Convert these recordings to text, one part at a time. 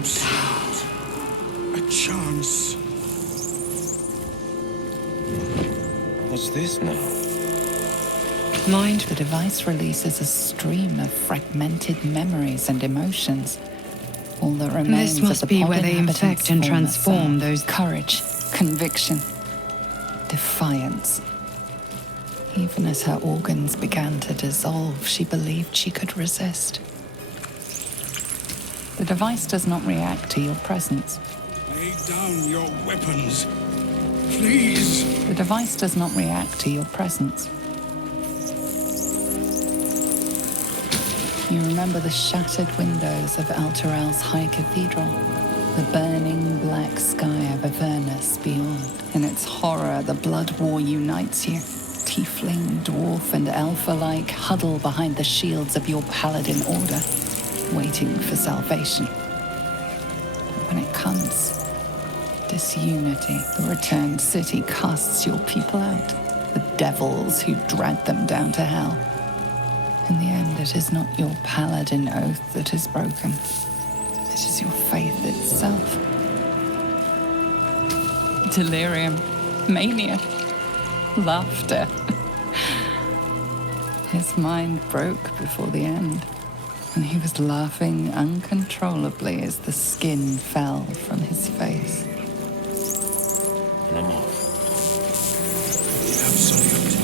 absolute. A chance. What's this now? The device releases a stream of fragmented memories and emotions. All that remains This must of the be pod where they inhabitants' infect and former transform self. those... Courage, conviction, defiance. Even as her organs began to dissolve, she believed she could resist. The device does not react to your presence. Lay down your weapons. Please. The device does not react to your presence. You remember the shattered windows of Alteral's High Cathedral, the burning black sky of Avernus beyond. In its horror, the blood war unites you. Tiefling, dwarf, and elf alike huddle behind the shields of your paladin order, waiting for salvation. When it comes, disunity, the returned city casts your people out, the devils who dragged them down to hell. In the end, it is not your paladin oath that is broken. It is your faith itself. Delirium, mania, laughter. His mind broke before the end, and he was laughing uncontrollably as the skin fell from his face. And I'm off. The absolute.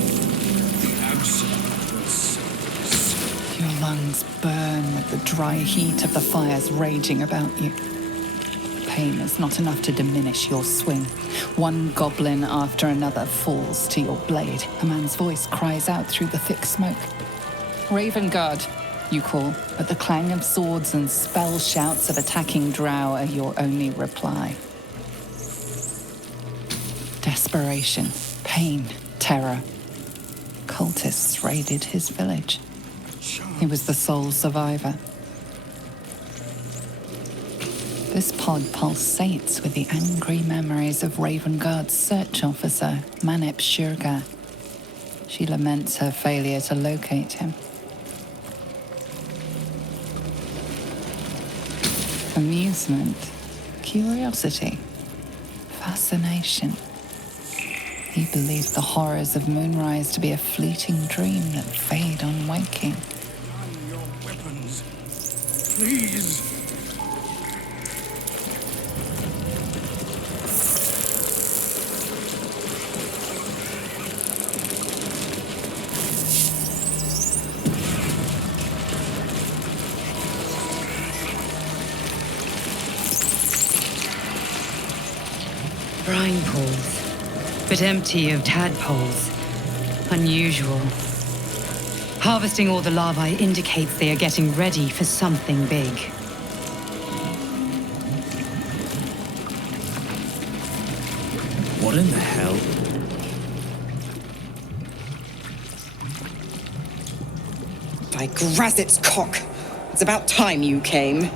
The absolute will save us. Your lungs burn with the dry heat of the fires raging about you. Pain is not enough to diminish your swing. One goblin after another falls to your blade. A man's voice cries out through the thick smoke. Raven Guard, you call, but the clang of swords and spell shouts of attacking drow are your only reply. Desperation, pain, terror. Cultists raided his village. He was the sole survivor. This pod pulsates with the angry memories of Raven Guard's search officer, Manip Shurga. She laments her failure to locate him. Amusement, curiosity, fascination. He believed the horrors of Moonrise to be a fleeting dream that fade on waking. Down your weapons. Please. brine pools, but empty of tadpoles. Unusual. Harvesting all the larvae indicates they are getting ready for something big. What in the hell? By Grazit's cock! It's about time you came.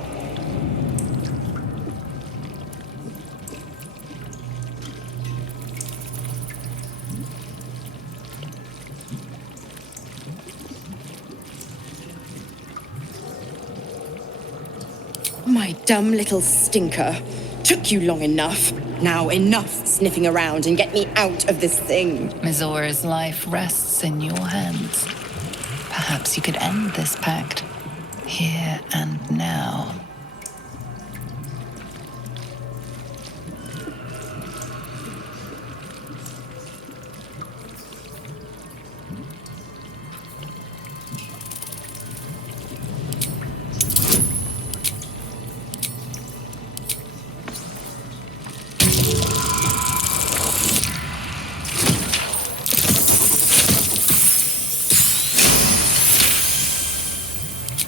My dumb little stinker. Took you long enough. Now enough sniffing around and get me out of this thing. Mizora's life rests in your hands. Perhaps you could end this pact, here and now.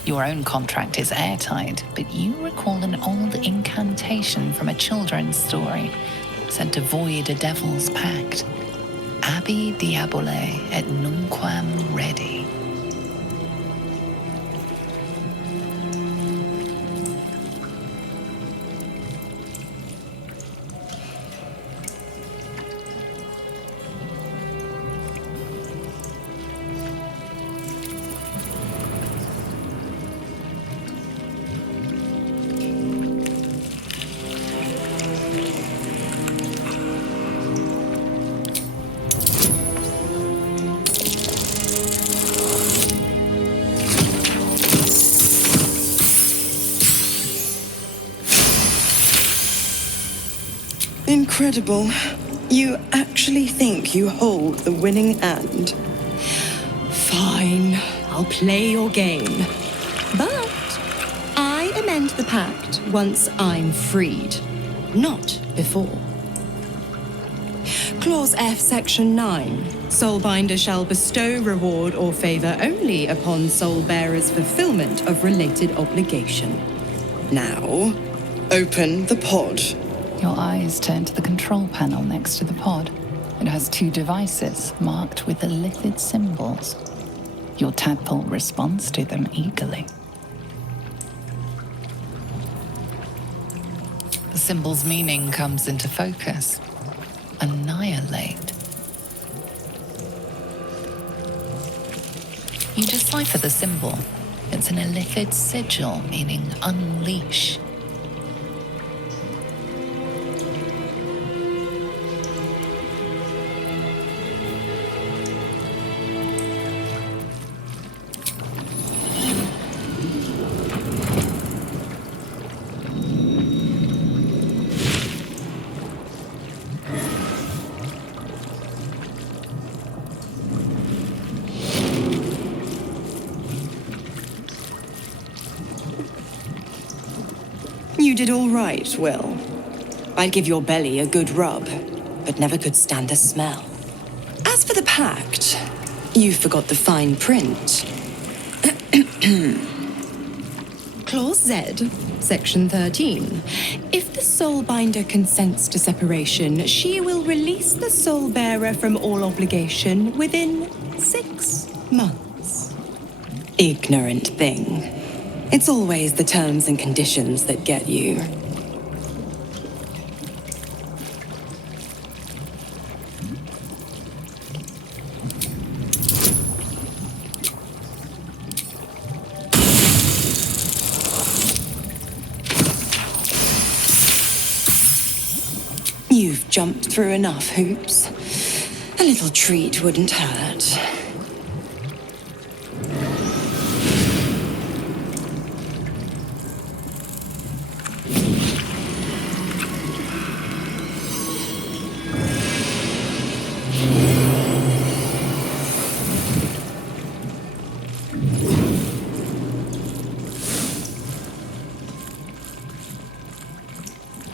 Your own contract is airtight, but you recall an old incantation from a children's story said to void a devil's pact. Abi diabole et nunquam ready. Incredible. You actually think you hold the winning hand? Fine, I'll play your game. But I amend the pact once I'm freed, not before. Clause F, Section 9. Soulbinder shall bestow reward or favor only upon soul-bearer's fulfillment of related obligation. Now, open the pod. Your eyes turn to the control panel next to the pod. It has 2 devices marked with the lithed symbols. Your tadpole responds to them eagerly. The symbol's meaning comes into focus. Annihilate. You decipher the symbol. It's an illithid sigil, meaning unleash. You did all right, Wyll. I'd give your belly a good rub, but never could stand the smell. As for the pact, you forgot the fine print. Clause Z, Section 13. If the soulbinder consents to separation, she will release the soul-bearer from all obligation within 6 months. Ignorant thing. It's always the terms and conditions that get you. You've jumped through enough hoops. A little treat wouldn't hurt.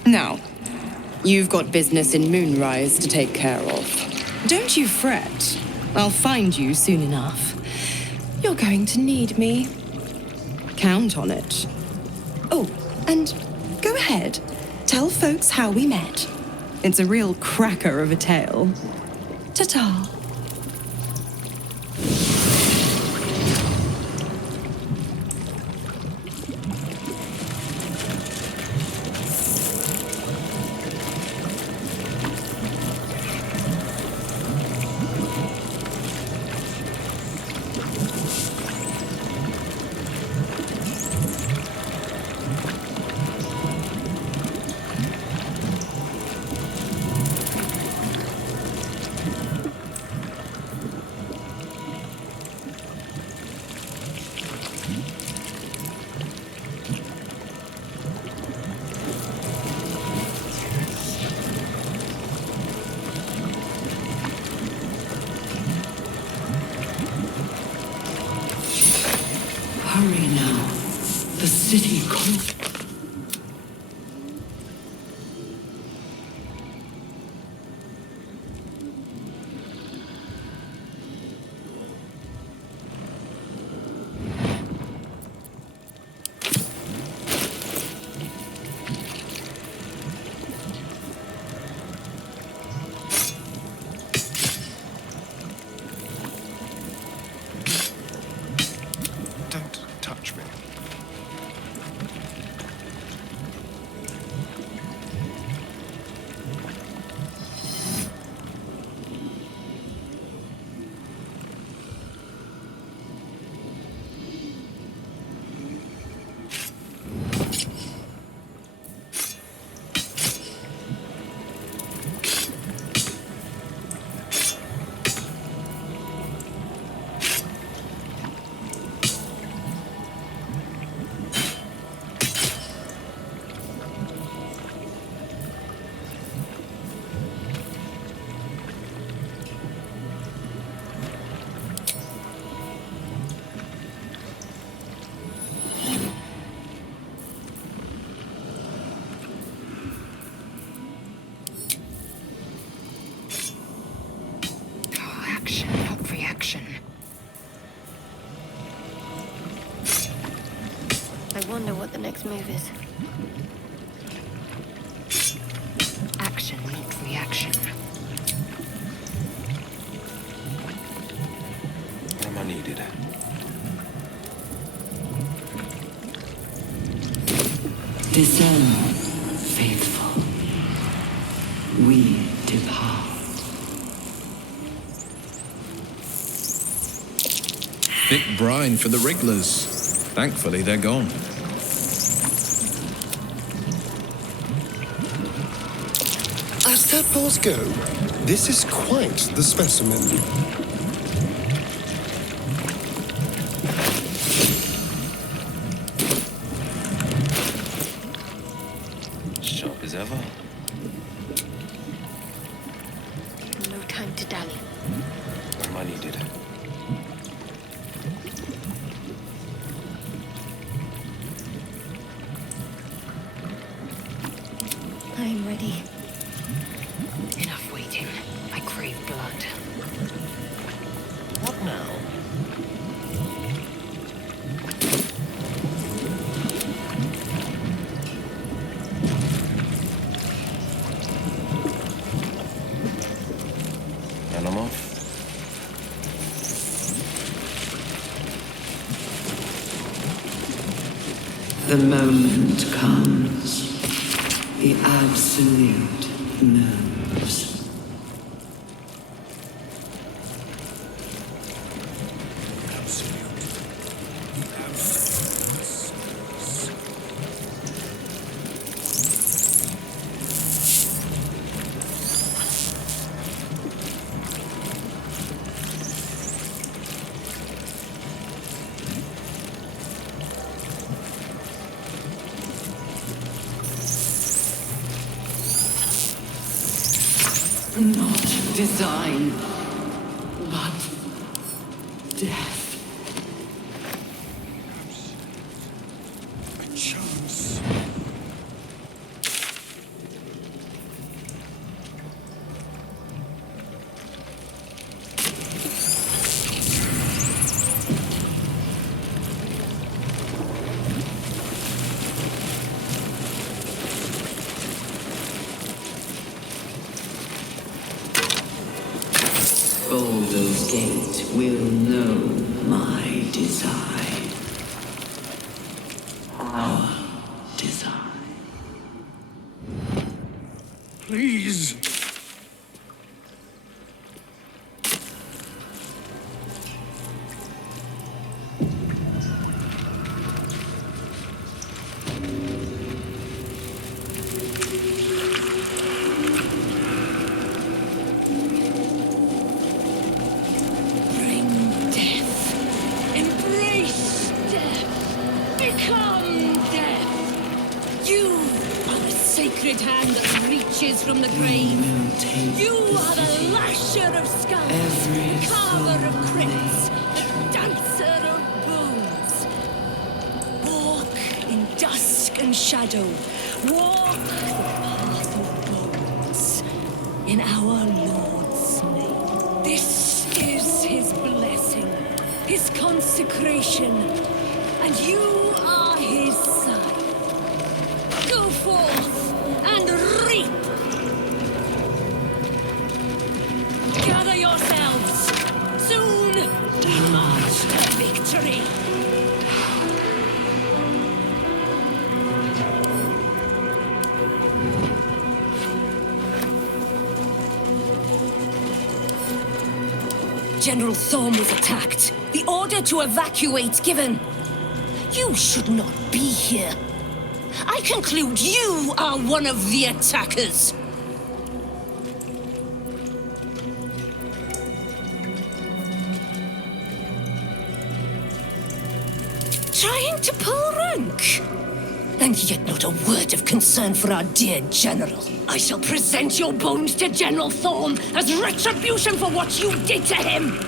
Now, you've got business in Moonrise to take care of. Don't you fret. I'll find you soon enough. You're going to need me. Count on it. Oh, and go ahead. Tell folks how we met. It's a real cracker of a tale. Ta-ta. Hurry now. The city calls. Don't touch me. next move is. Action meets reaction. What am I needed? Discern, faithful. We depart. Thick brine for the wrigglers. Thankfully, they're gone. As tadpoles go, this is quite the specimen. Sharp as ever. No time to dally. What am I needed? I am ready. Enough waiting. I crave blood. What now? And I'm off. The moment comes. The absolute moves. Not design, but death. A chance. Baldur's Gate will know my design. Our design. Please. Bring death. Embrace death. Become death. You are the sacred hand that reaches from the grave. You are the lasher of skulls, Every carver of soul crypts, dancer of bones. Walk in dusk and shadow. Walk the path of bones. In our Lord's name. This is his blessing, his consecration, and you are his son. Go forth and reap. Gather yourselves. Soon we march to victory. General Thorm was attacked. The order to evacuate given. You should not be here. I conclude you are one of the attackers. Trying to pull rank? And yet not a word of concern for our dear General. I shall present your bones to General Thorm as retribution for what you did to him!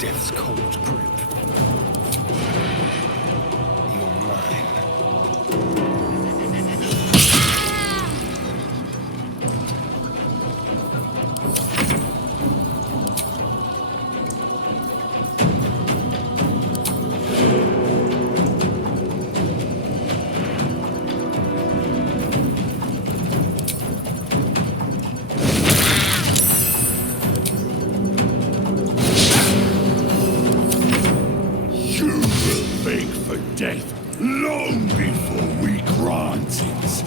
death's cold grip. You're mine. Death long before we grant it.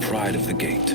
Pride of the gate.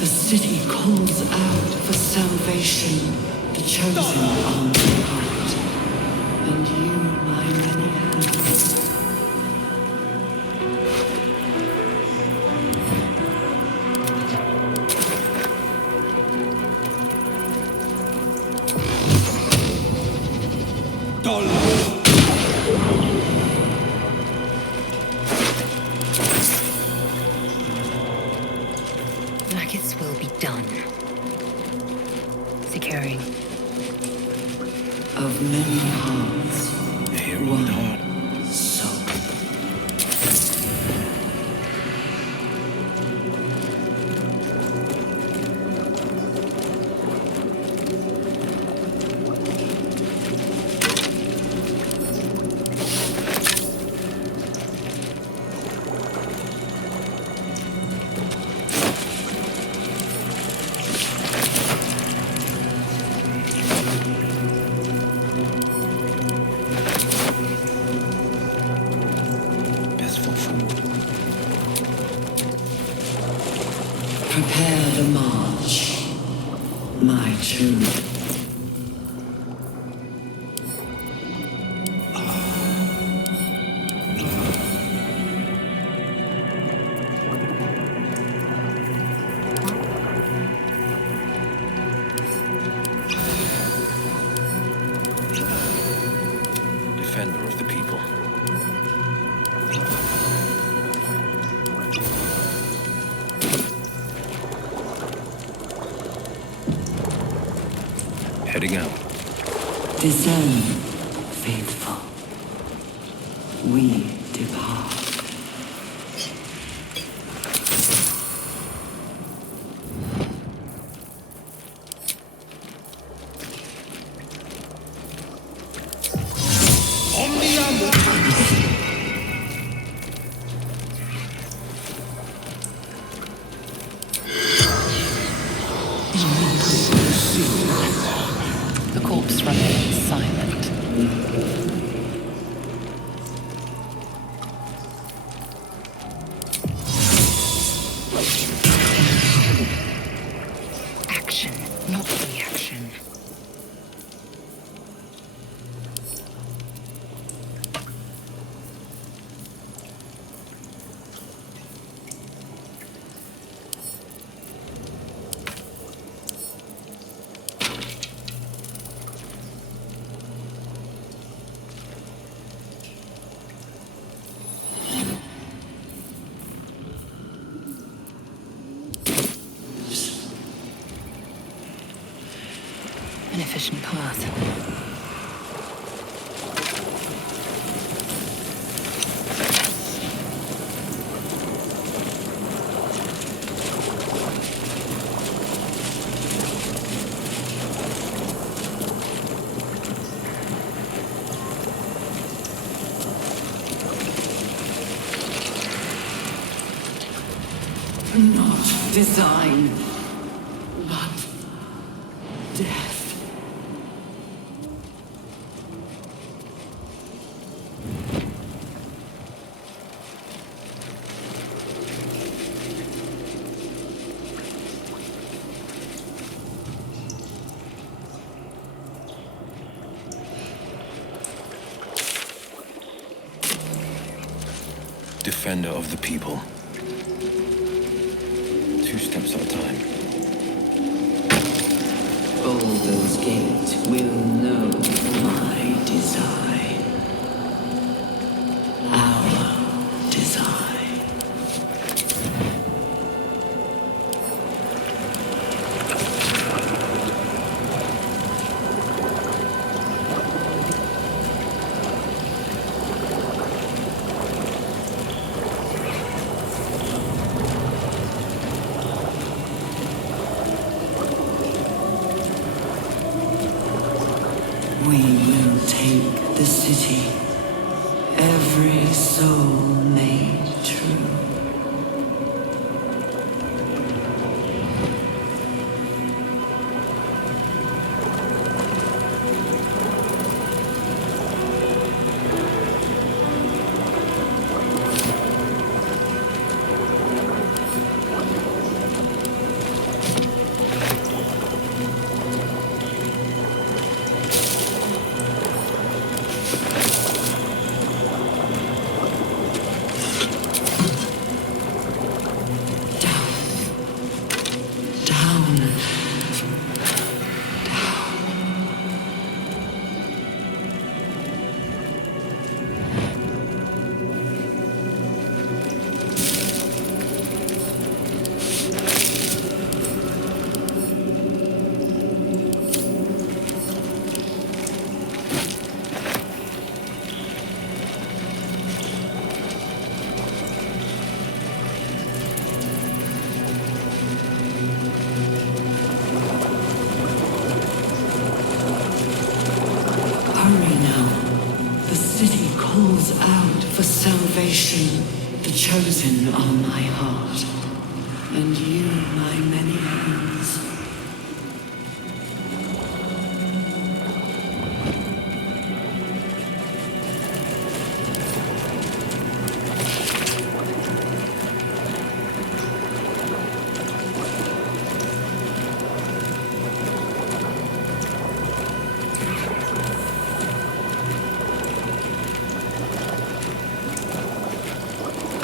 The city calls out for salvation. The chosen are depart, and you, my many hands. Its will be done. Securing. Of many hearts, A hero's heart. Prepare the march, my children. Defender of the people. Heading out. Discern, faithful. We depart. The corpse remains silent. Action, not reaction. An efficient path. Not design, but death. Defender of the people. 2 steps at a time. Baldur's gate will know my design. Our design. We will take the city, every soul made true. calls out for salvation. The chosen are my heart, and you my many hands.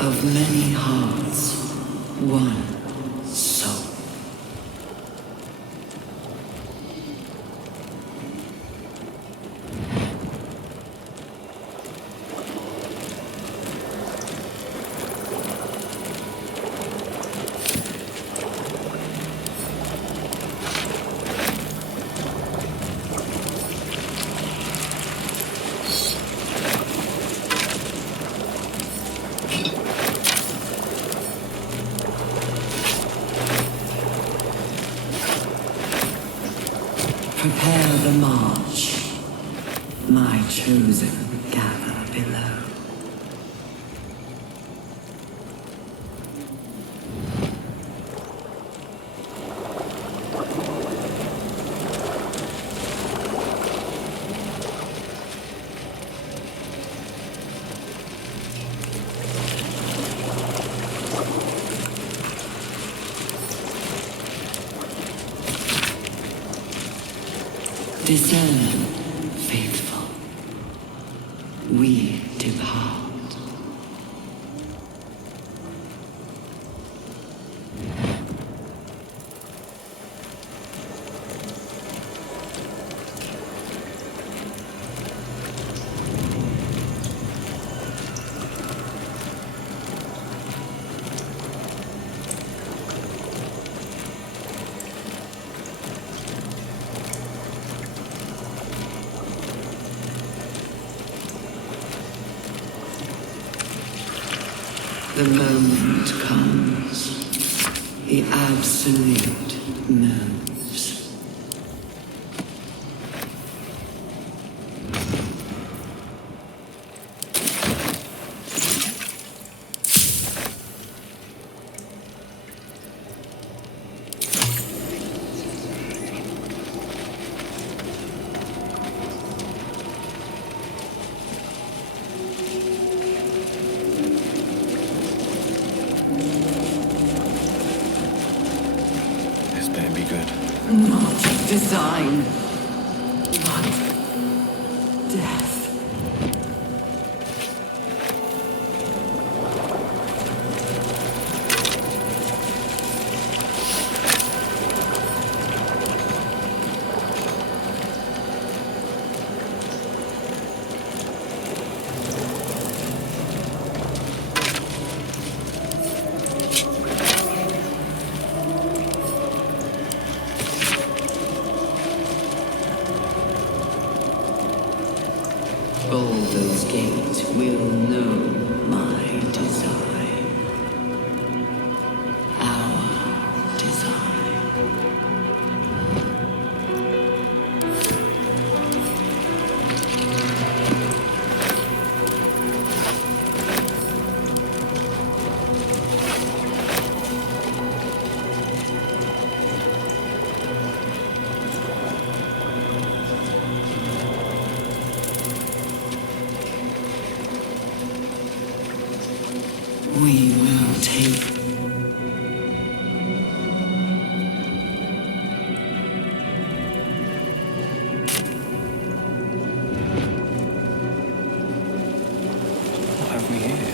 of many hearts, one soul. Prepare the march. My chosen gather below. Discern, faithful. We depart. The moment comes. The absolute moves. Not design, but death. Baldur's gate will know my design. Our design. We will take. What have we here?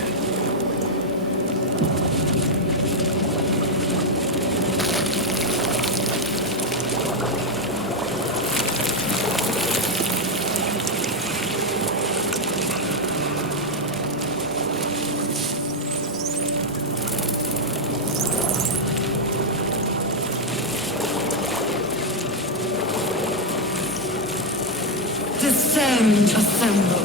Descend, assemble.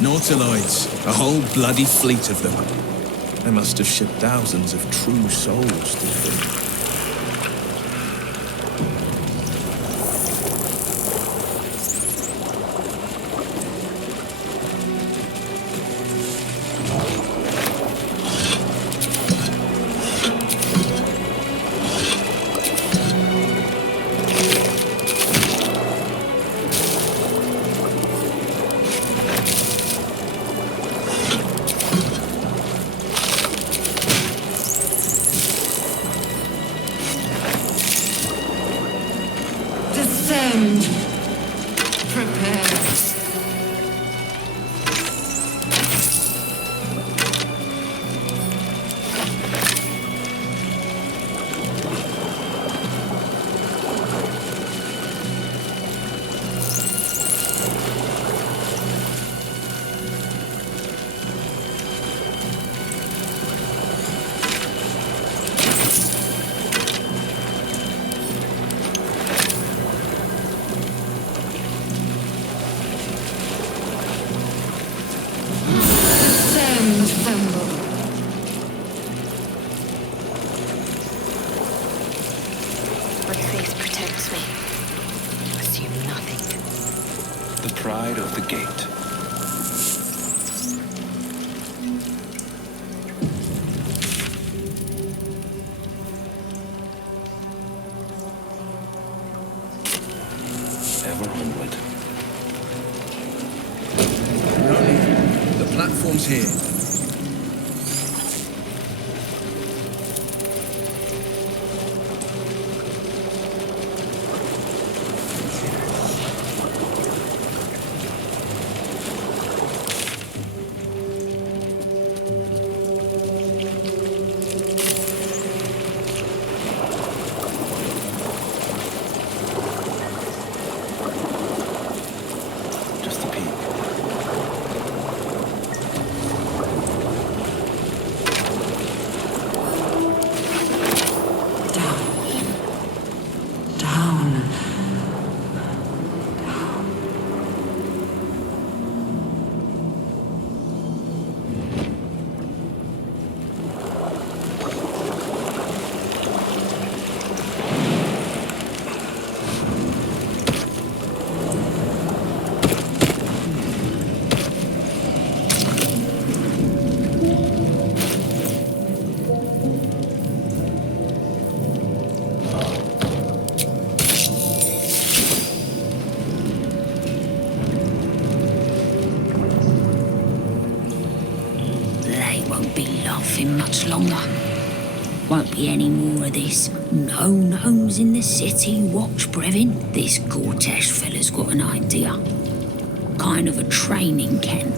Nautiloids, a whole bloody fleet of them. They must have shipped thousands of true souls to them. Ascend. Prepare. My faith protects me. Assume nothing. The pride of the gate. Ever onward. The platform's here. Just a peek. Down. They won't be laughing much longer. Won't be any more of this. No gnomes in the city, watch, Brevin. This Gortash fella's got an idea. Kind of a training camp.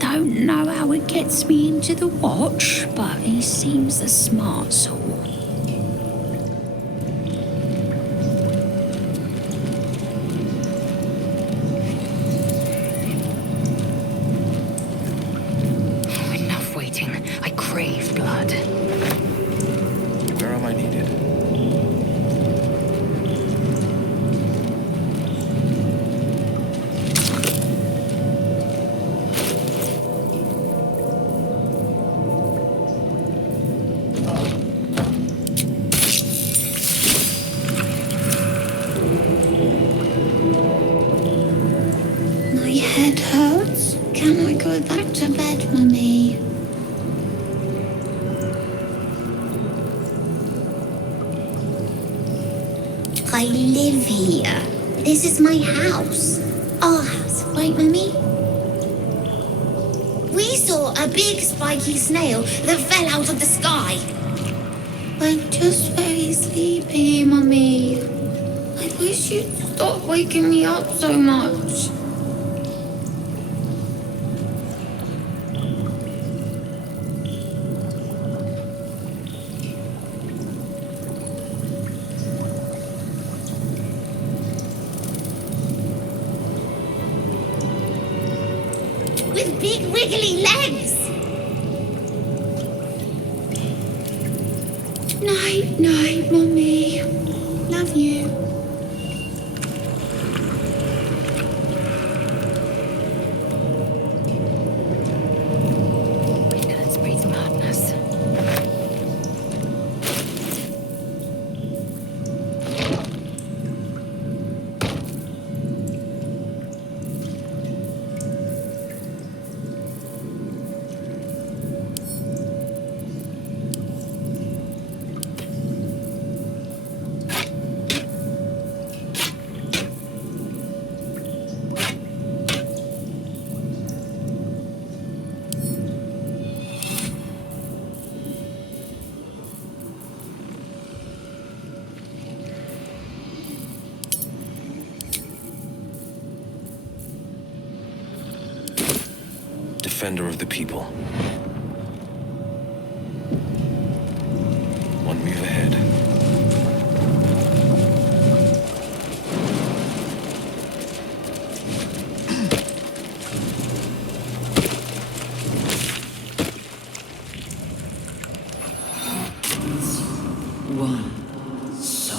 Don't know how it gets me into the watch, but he seems the smart sort. Enough waiting. I crave blood. Where am I needed? My head hurts. Can I go back to bed, Mummy? I live here. This is my house. Our house, right, Mummy? We saw a big spiky snail that fell out of the sky. I'm just very sleepy, Mummy. I wish you'd stop waking me up so much. With big wiggly legs. Night, night, Mummy. Love you. Ignorance breeds madness. defender of the people. One move ahead. One soul.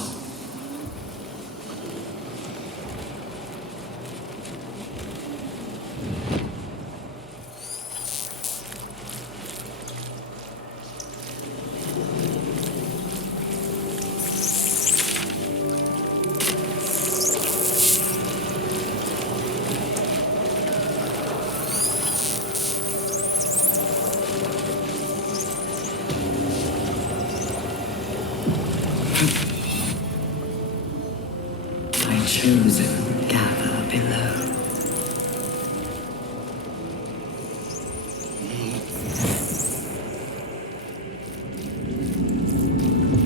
My chosen gather below.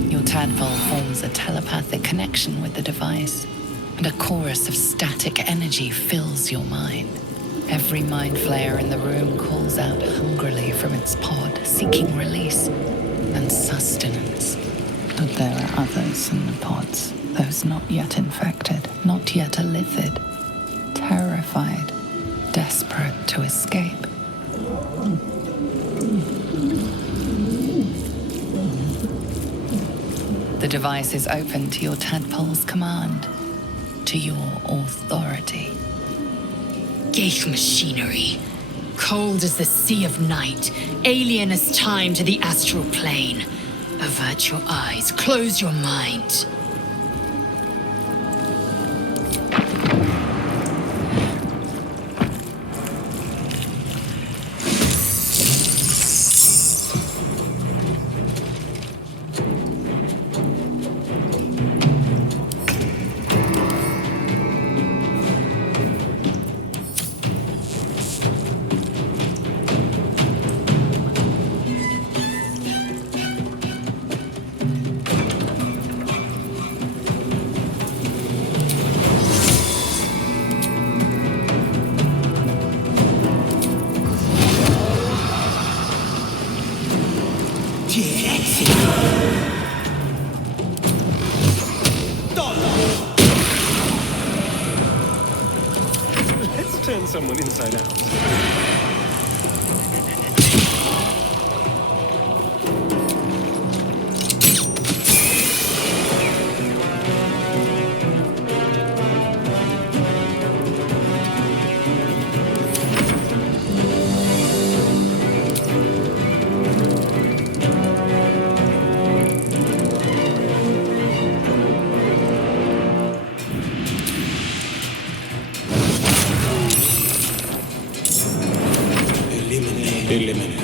Your tadpole forms a telepathic connection with the device, and a chorus of static energy fills your mind. Every mind flayer in the room calls out hungrily from its pod, seeking release and sustenance. But there are others in the pods, those not yet infected, not yet illithid, terrified, desperate to escape. The device is open to your tadpole's command, to your authority. Ghaik machinery. Cold as the sea of night, alien as time to the astral plane. Avert your eyes, close your mind. Let's turn someone inside out. Eliminate.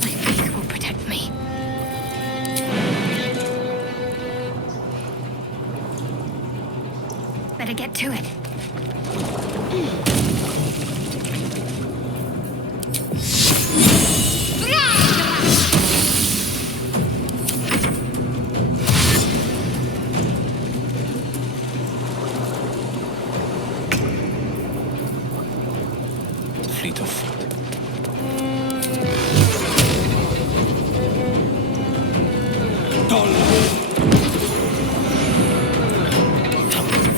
My faith will protect me. Better get to it. Fleet of foot.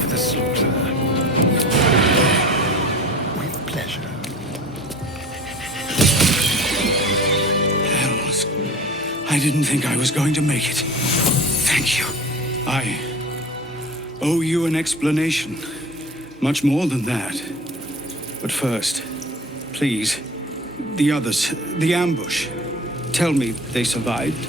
For the slaughter. With pleasure. Hells. I didn't think I was going to make it. Thank you. I owe you an explanation. Much more than that. But first, please, the others, the ambush. Tell me they survived.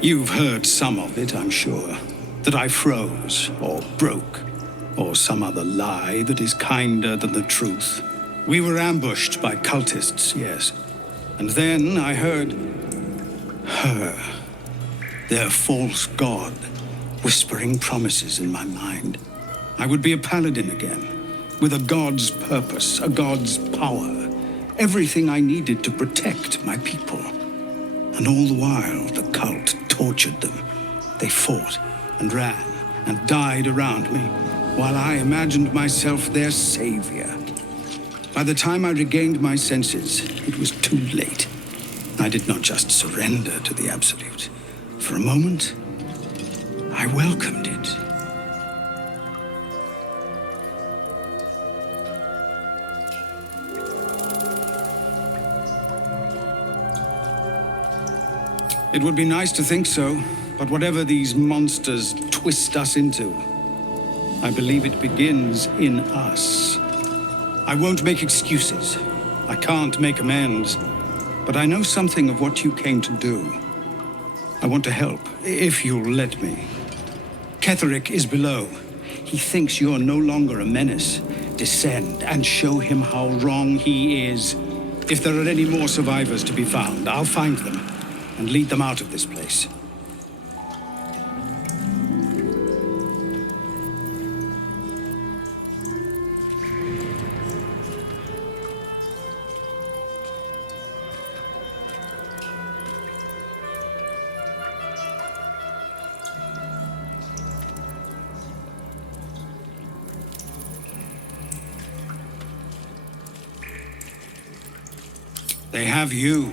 You've heard some of it, I'm sure. That I froze, or broke, or some other lie that is kinder than the truth. We were ambushed by cultists, yes. And then I heard her, their false god, whispering promises in my mind. I would be a paladin again, with a god's purpose, a god's power, everything I needed to protect my people. And all the while, the cult tortured them. They fought and ran and died around me, while I imagined myself their savior. By the time I regained my senses, it was too late. I did not just surrender to the Absolute. For a moment, I welcomed it. It would be nice to think so, but whatever these monsters twist us into, I believe it begins in us. I won't make excuses. I can't make amends. But I know something of what you came to do. I want to help, if you'll let me. Ketherick is below. He thinks you're no longer a menace. Descend and show him how wrong he is. If there are any more survivors to be found, I'll find them and lead them out of this place. They have you.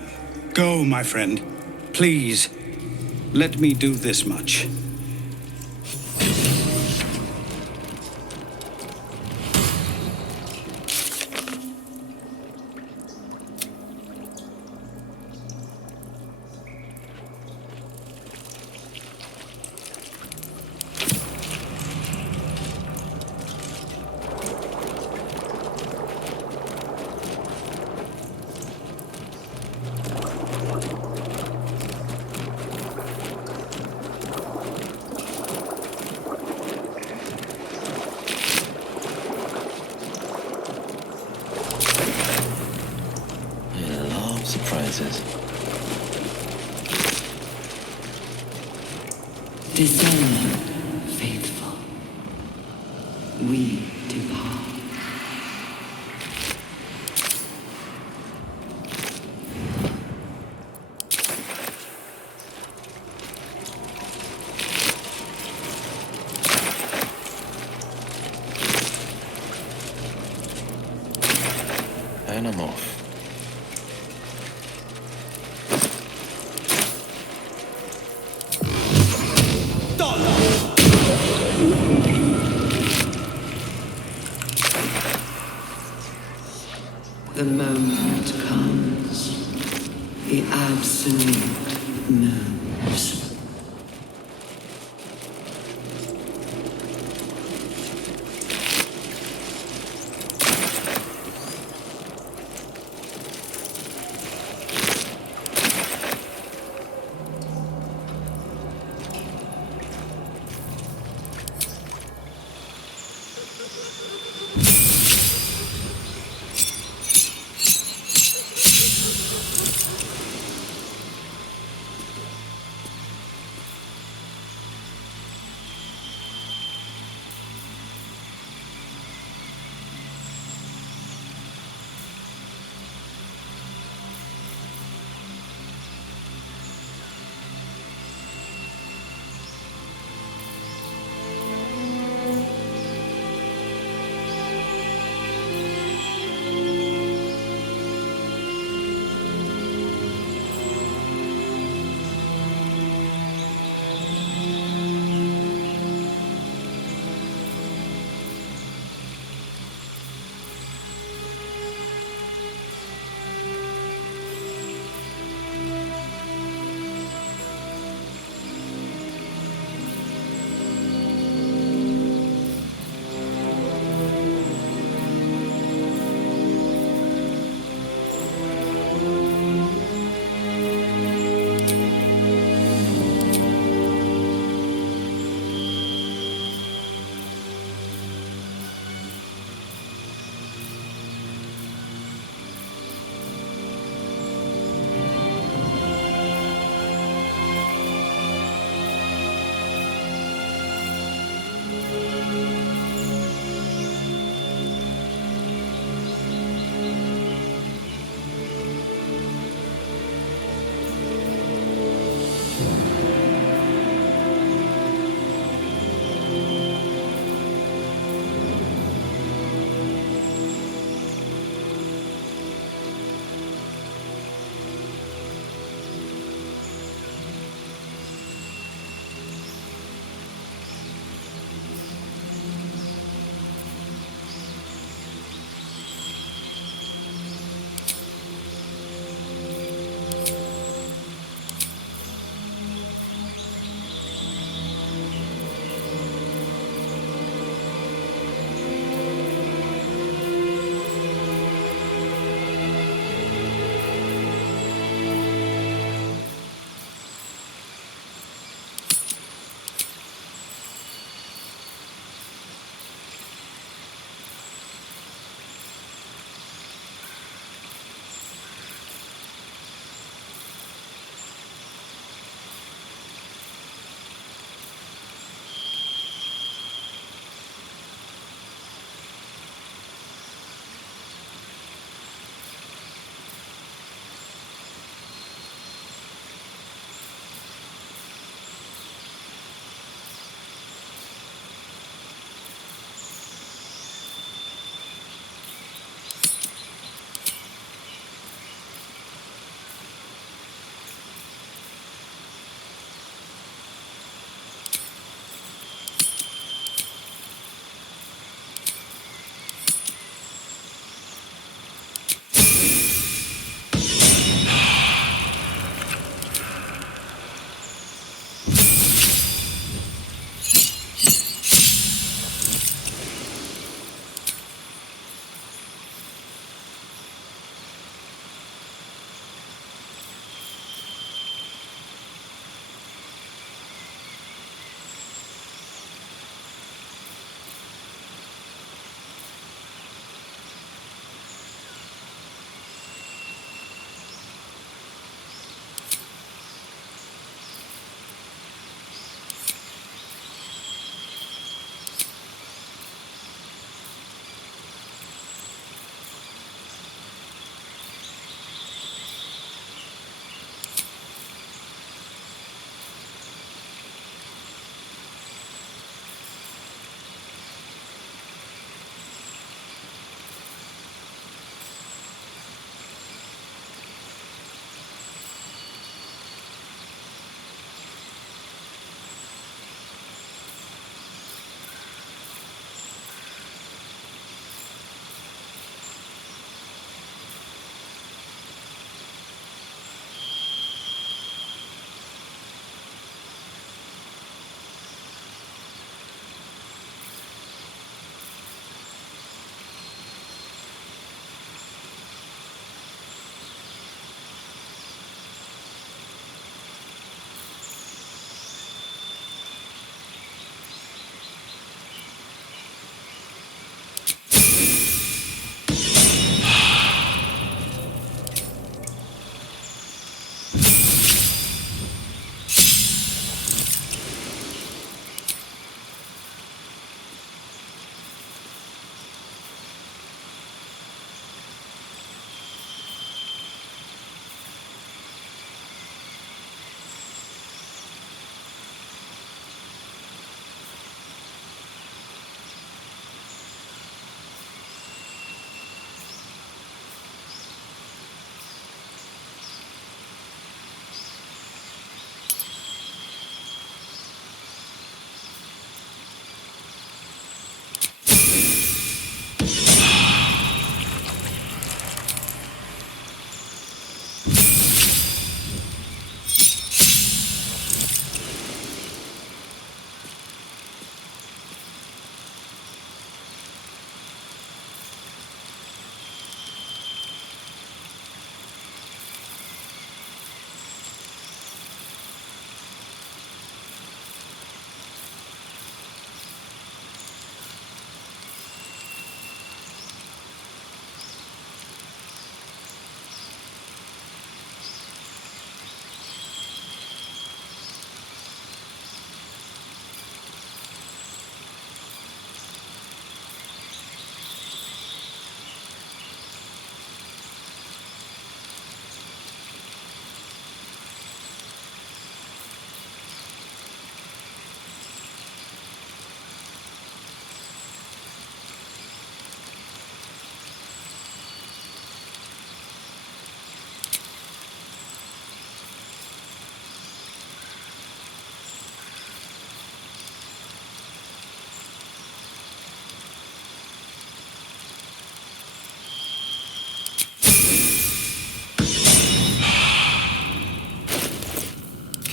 Go, my friend. Please, let me do this much. Surprises. Descend, faithful. We depart. And I'm off. The moment comes. The Absolute moves.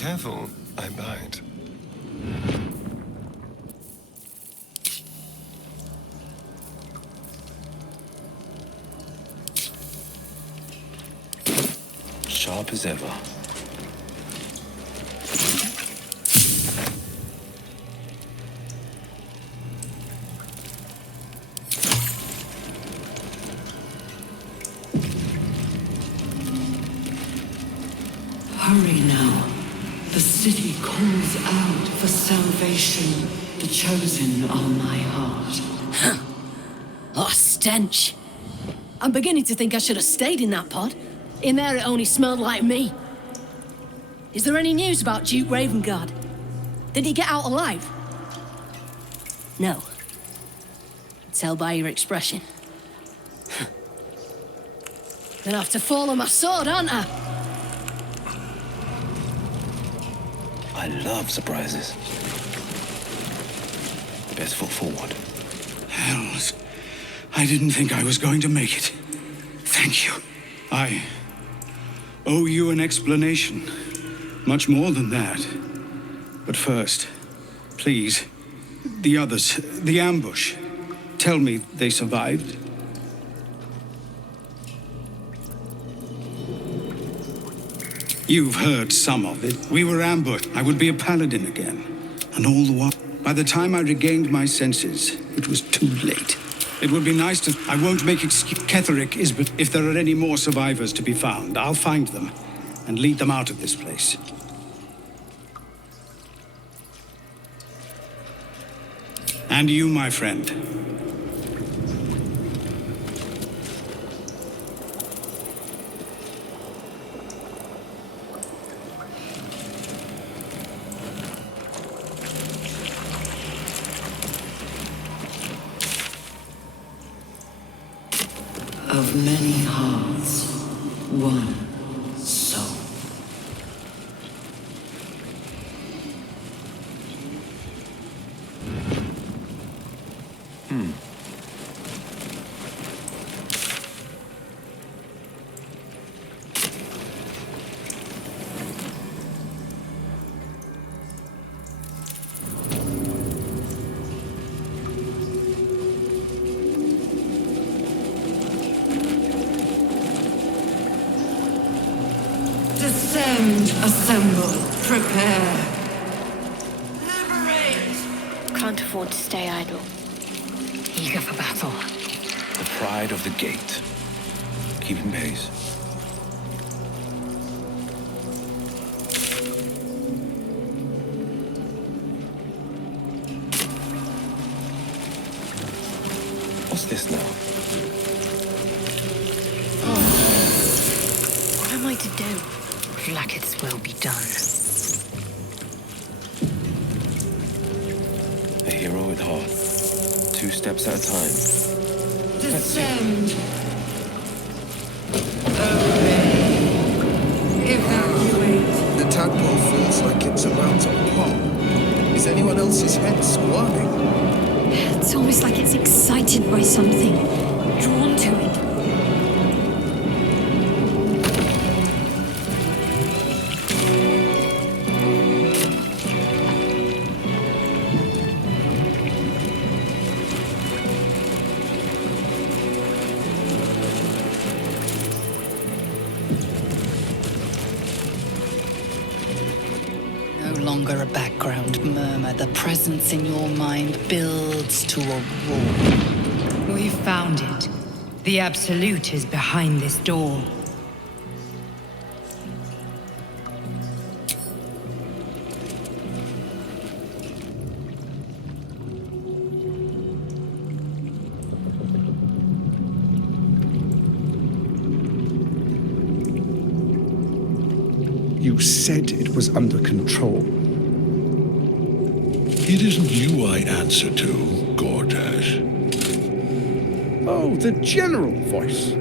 Careful, I bite. Sharp as ever. Hurry now. The city calls out for salvation. The chosen are my heart. Oh, stench. I'm beginning to think I should have stayed in that pod. In there it only smelled like me. Is there any news about Duke Ravengard? Did he get out alive? No. Tell by your expression. Gonna have to fall on my sword, aren't I? I love surprises. Best foot forward. Hells. I didn't think I was going to make it. Thank you. I owe you an explanation. Much more than that. But first, please, the others, the ambush. Tell me they survived. You've heard some of it. We were ambushed. I would be a paladin again. And all the while, by the time I regained my senses, it was too late. It would be nice to... I won't make excuse. Ketheric is... But if there are any more survivors to be found, I'll find them and lead them out of this place. And you, my friend. Of many hearts, one soul. Descend, assemble, prepare. Liberate! Can't afford to stay idle. Eager for battle. The pride of the gate. Keeping pace. What's this now? What am I to do? Like it's well be done. A hero at heart. 2 steps at a time. Descend. Obey. Evacuate. The tadpole feels like it's about to pop. Is anyone else's head squirming? It's almost like it's excited by something, drawn to it. No longer a background murmur. The presence in your mind builds to a roar. We've found it. The Absolute is behind this door. You said it was under control. It isn't you I answer to, Gortash. Oh, the general voice.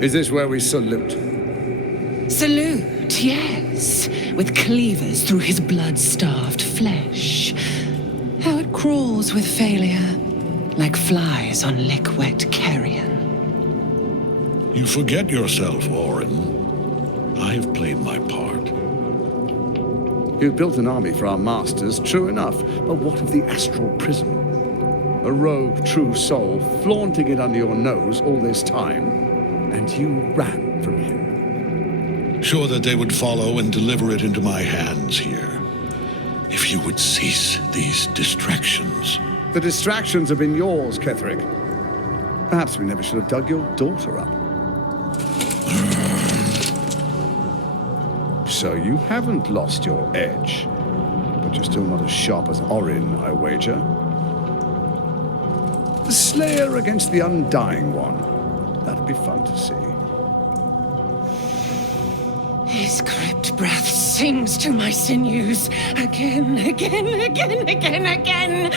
Is this where we salute? Salute, yes. With cleavers through his blood-starved flesh. How it crawls with failure, like flies on lick-wet carrion. You forget yourself, Orin. I have played my part. You've built an army for our masters, true enough, but what of the astral prison? A rogue true soul flaunting it under your nose all this time, and you ran from him. Sure that they would follow and deliver it into my hands here. If you would cease these distractions. The distractions have been yours, Ketherick. Perhaps we never should have dug your daughter up. So you haven't lost your edge, but you're still not as sharp as Orin, I wager. The Slayer against the Undying One. That'd be fun to see. His crypt breath sings to my sinews again, again, again, again, again.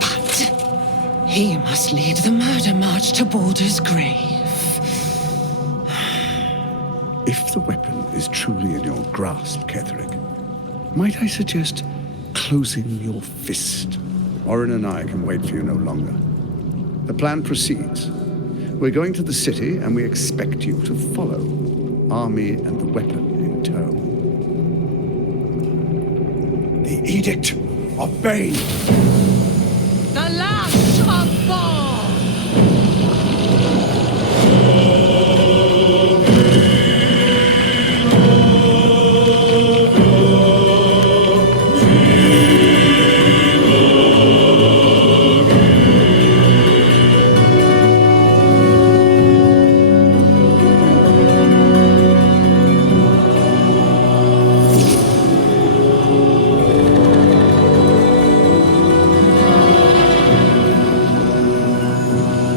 But he must lead the murder march to Baldur's grave. If the weapon is truly in your grasp, Ketherick, might I suggest closing your fist? Orin and I can wait for you no longer. The plan proceeds. We're going to the city, and we expect you to follow. Army and the weapon in tow. The Edict of Bane! The Lash of Fall!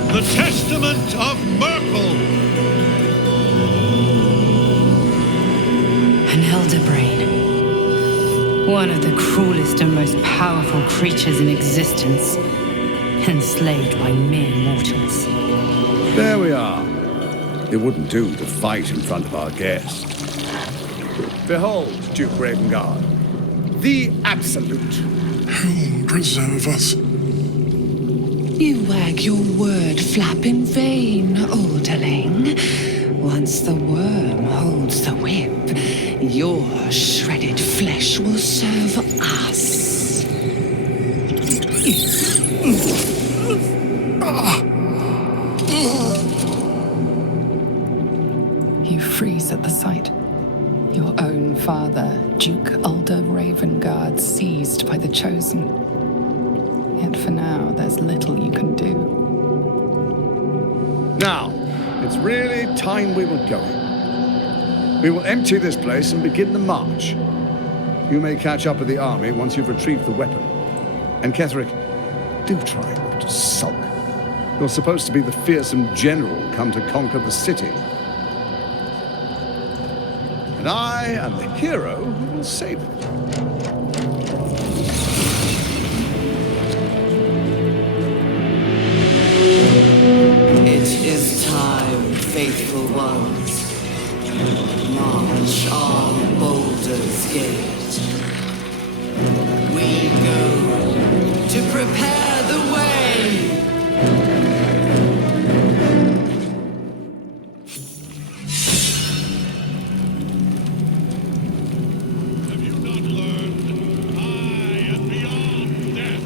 The Testament of Myrkul! An elder brain. One of the cruelest and most powerful creatures in existence. Enslaved by mere mortals. There we are. It wouldn't do to fight in front of our guest. Behold, Duke Ravengard, the Absolute. Whom preserve us? You wag your word flap in vain, Alderling. Once the worm holds the whip, your shredded flesh will serve us. You freeze at the sight. Your own father, Duke Ulder Ravengard, seized by the Chosen. Yet for now, there's little you can do. Now, it's really time we were going. We will empty this place and begin the march. You may catch up with the army once you've retrieved the weapon. And Ketherick, do try not to sulk. You're supposed to be the fearsome general come to conquer the city. And I am the hero who will save it. It is time, faithful ones. March on Baldur's Gate. We go to prepare the way. Have you not learned? I am beyond death.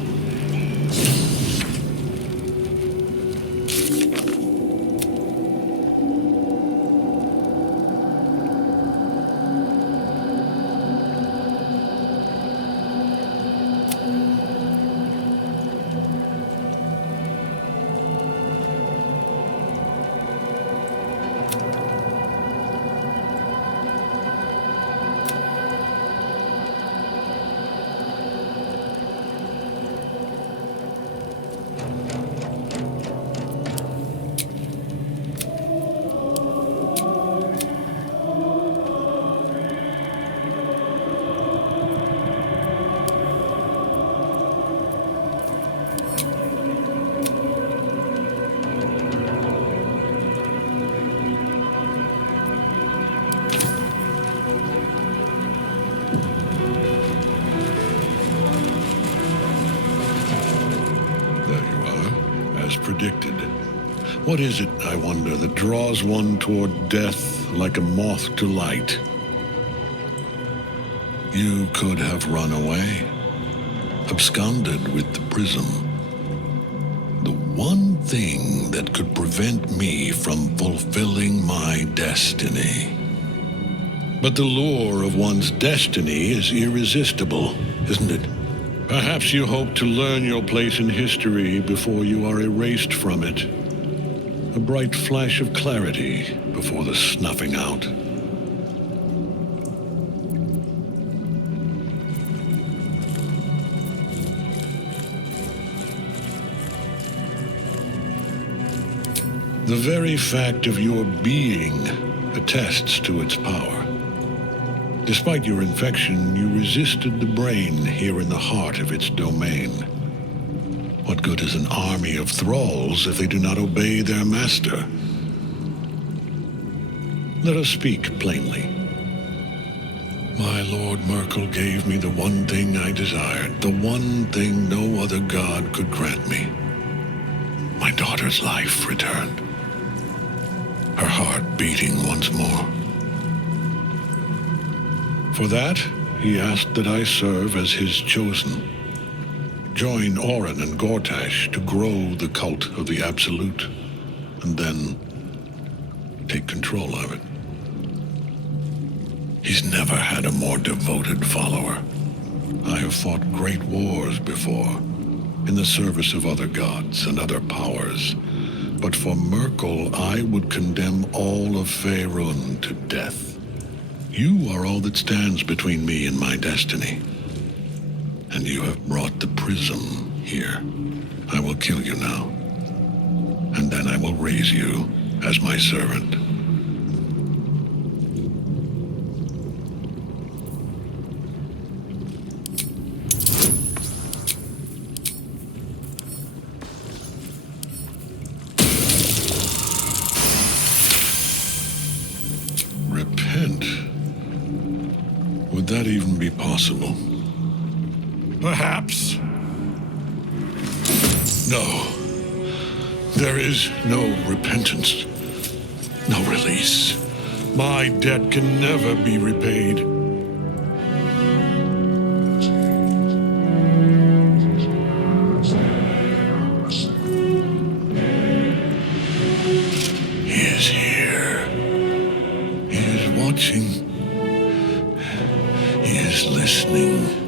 Predicted. What is it, I wonder, that draws one toward death like a moth to light? You could have run away, absconded with the prism. The one thing that could prevent me from fulfilling my destiny. But the lure of one's destiny is irresistible, isn't it? Perhaps you hope to learn your place in history before you are erased from it. A bright flash of clarity before the snuffing out. The very fact of your being attests to its power. Despite your infection, you resisted the brain here in the heart of its domain. What good is an army of thralls if they do not obey their master? Let us speak plainly. My Lord Myrkul gave me the one thing I desired, the one thing no other god could grant me. My daughter's life returned. Her heart beating once more. For that, he asked that I serve as his chosen. Join Orin and Gortash to grow the cult of the Absolute, and then take control of it. He's never had a more devoted follower. I have fought great wars before, in the service of other gods and other powers. But for Myrkul, I would condemn all of Faerun to death. You are all that stands between me and my destiny. And you have brought the prism here. I will kill you now. And then I will raise you as my servant. Repent? Would that even be possible? Perhaps. No. There is no repentance. No release. My debt can never be repaid. He is here. He is watching. He is listening.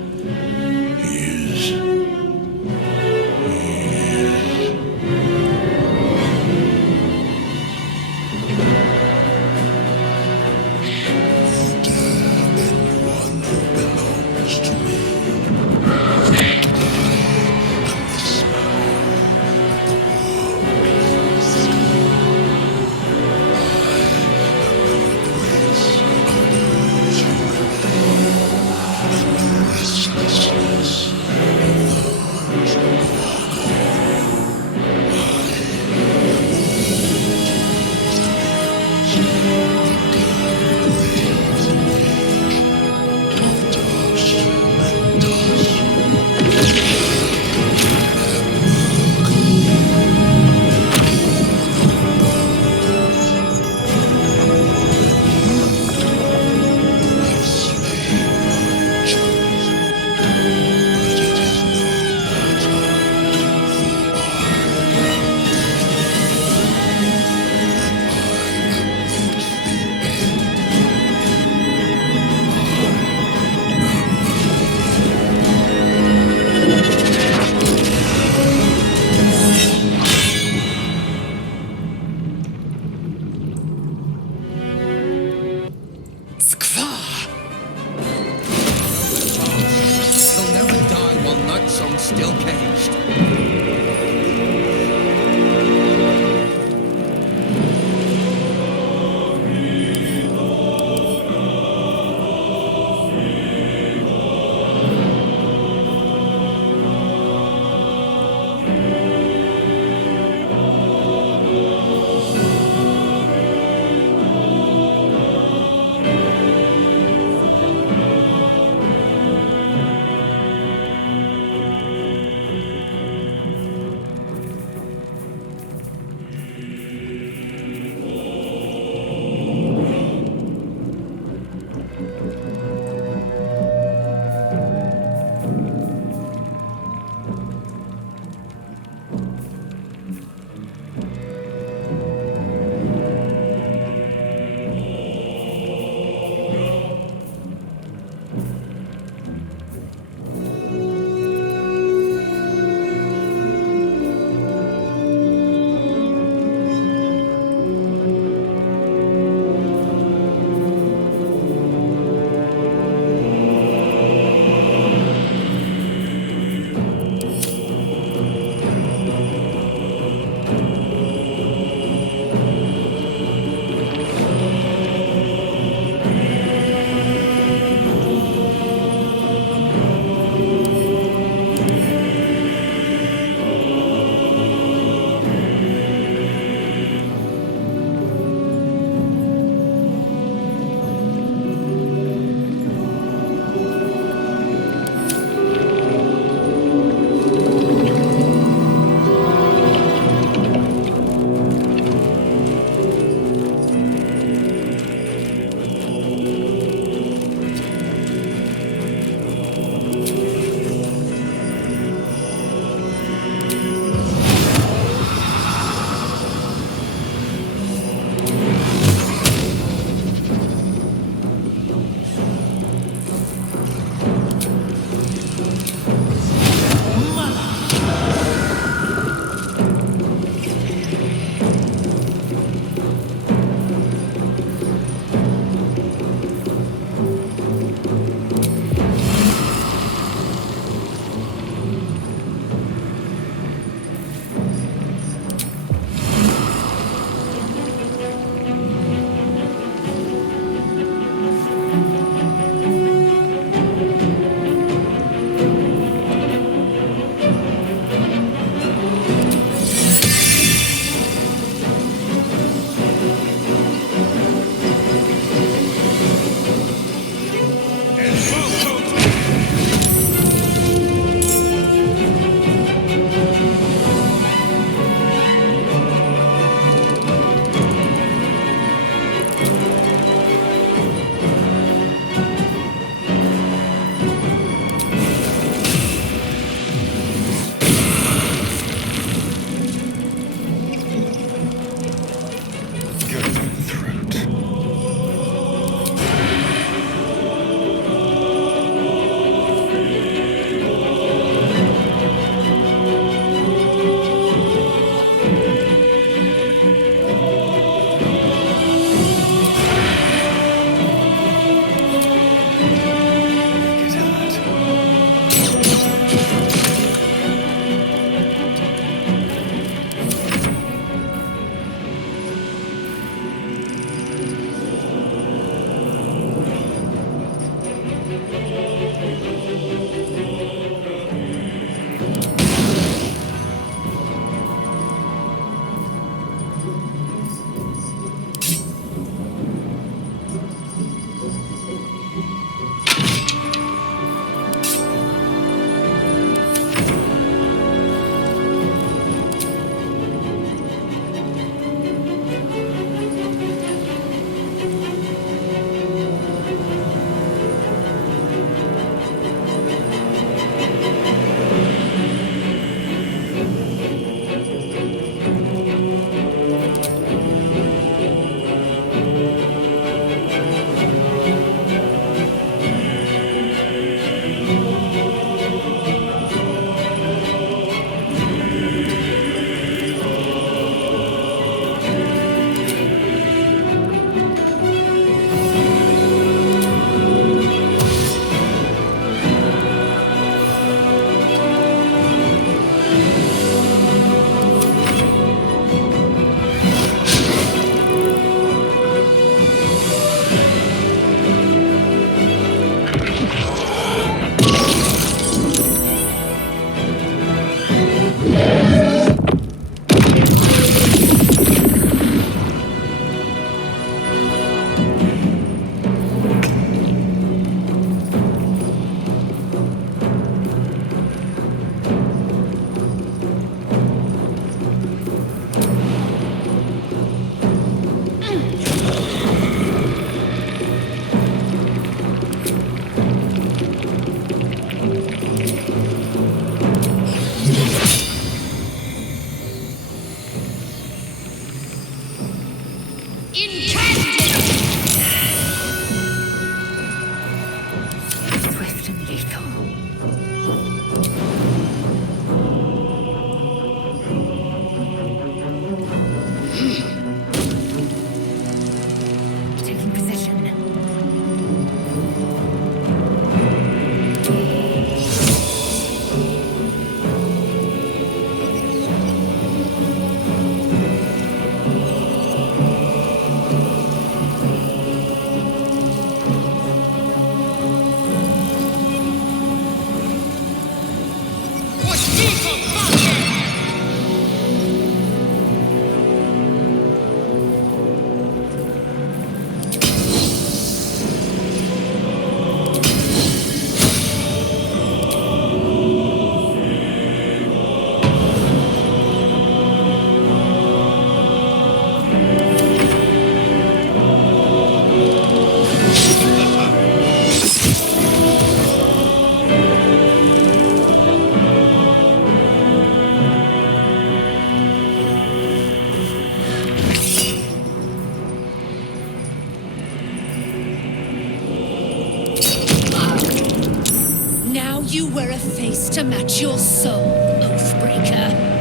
Now you wear a face to match your soul, Oathbreaker.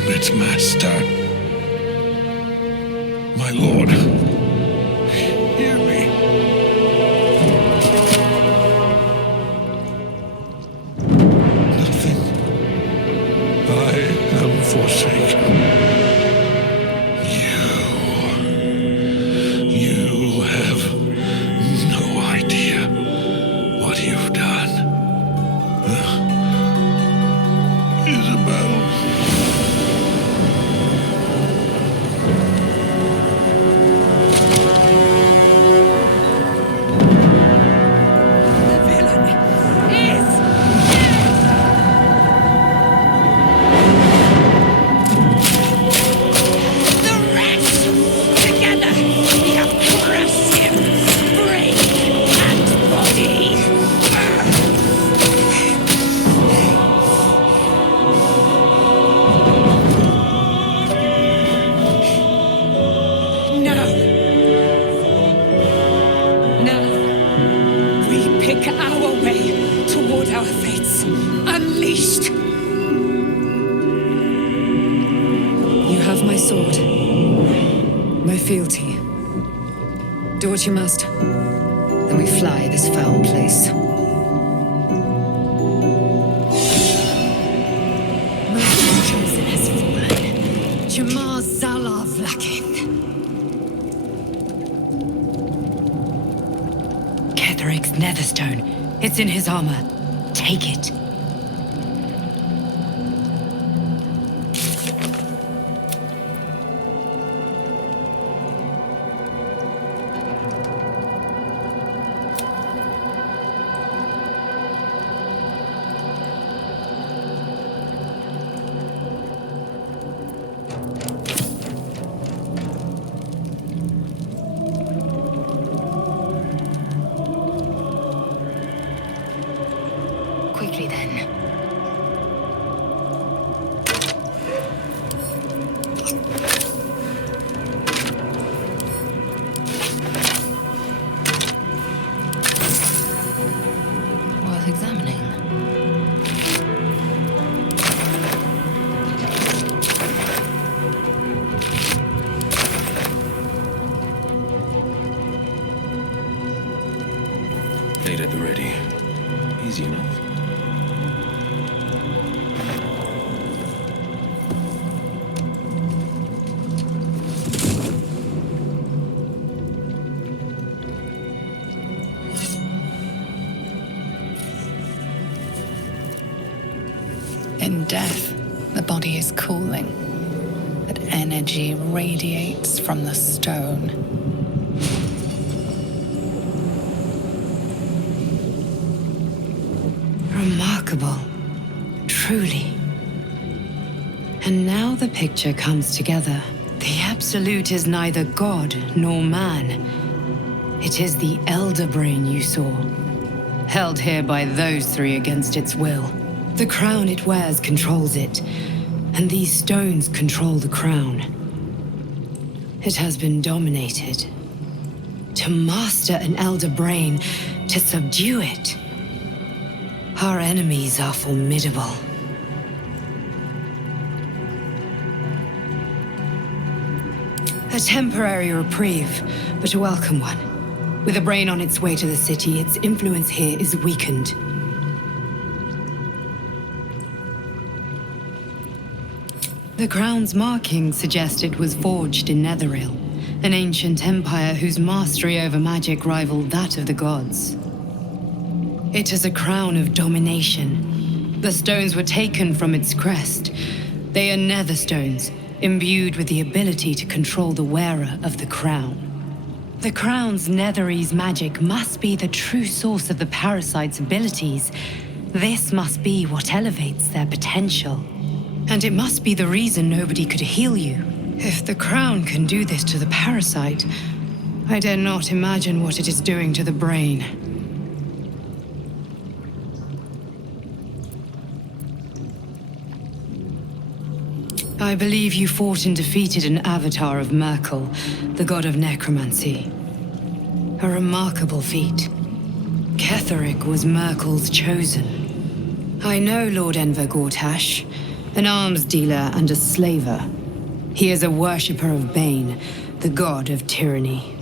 am its master. My lord, hear me. Nothing. I am forsaken. You have no idea what you've done. Isabel. Fealty. Do what you must. Then we fly this foul place. Myrkul's chosen has fallen. Jamar Zalav lacking. Ketheric's netherstone. It's in his armor. Take it. Quickly then. Worth examining. Blade at the ready. Easy enough. In death, the body is cooling, but energy radiates from the stone. Remarkable. Truly. And now the picture comes together. The Absolute is neither god nor man. It is the Elder Brain you saw, held here by those three against its will. The crown it wears controls it, and these stones control the crown. It has been dominated. To master an Elder Brain, to subdue it. Our enemies are formidable. A temporary reprieve, but a welcome one. With a brain on its way to the city, its influence here is weakened. The crown's markings suggest it was forged in Netheril, an ancient empire whose mastery over magic rivaled that of the gods. It is a crown of domination. The stones were taken from its crest. They are nether stones, imbued with the ability to control the wearer of the crown. The crown's Netherese magic must be the true source of the parasite's abilities. This must be what elevates their potential. And it must be the reason nobody could heal you. If the crown can do this to the parasite, I dare not imagine what it is doing to the brain. I believe you fought and defeated an avatar of Myrkul, the god of necromancy. A remarkable feat. Ketheric was Myrkul's chosen. I know Lord Enver Gortash. An arms dealer and a slaver. He is a worshipper of Bane, the god of tyranny.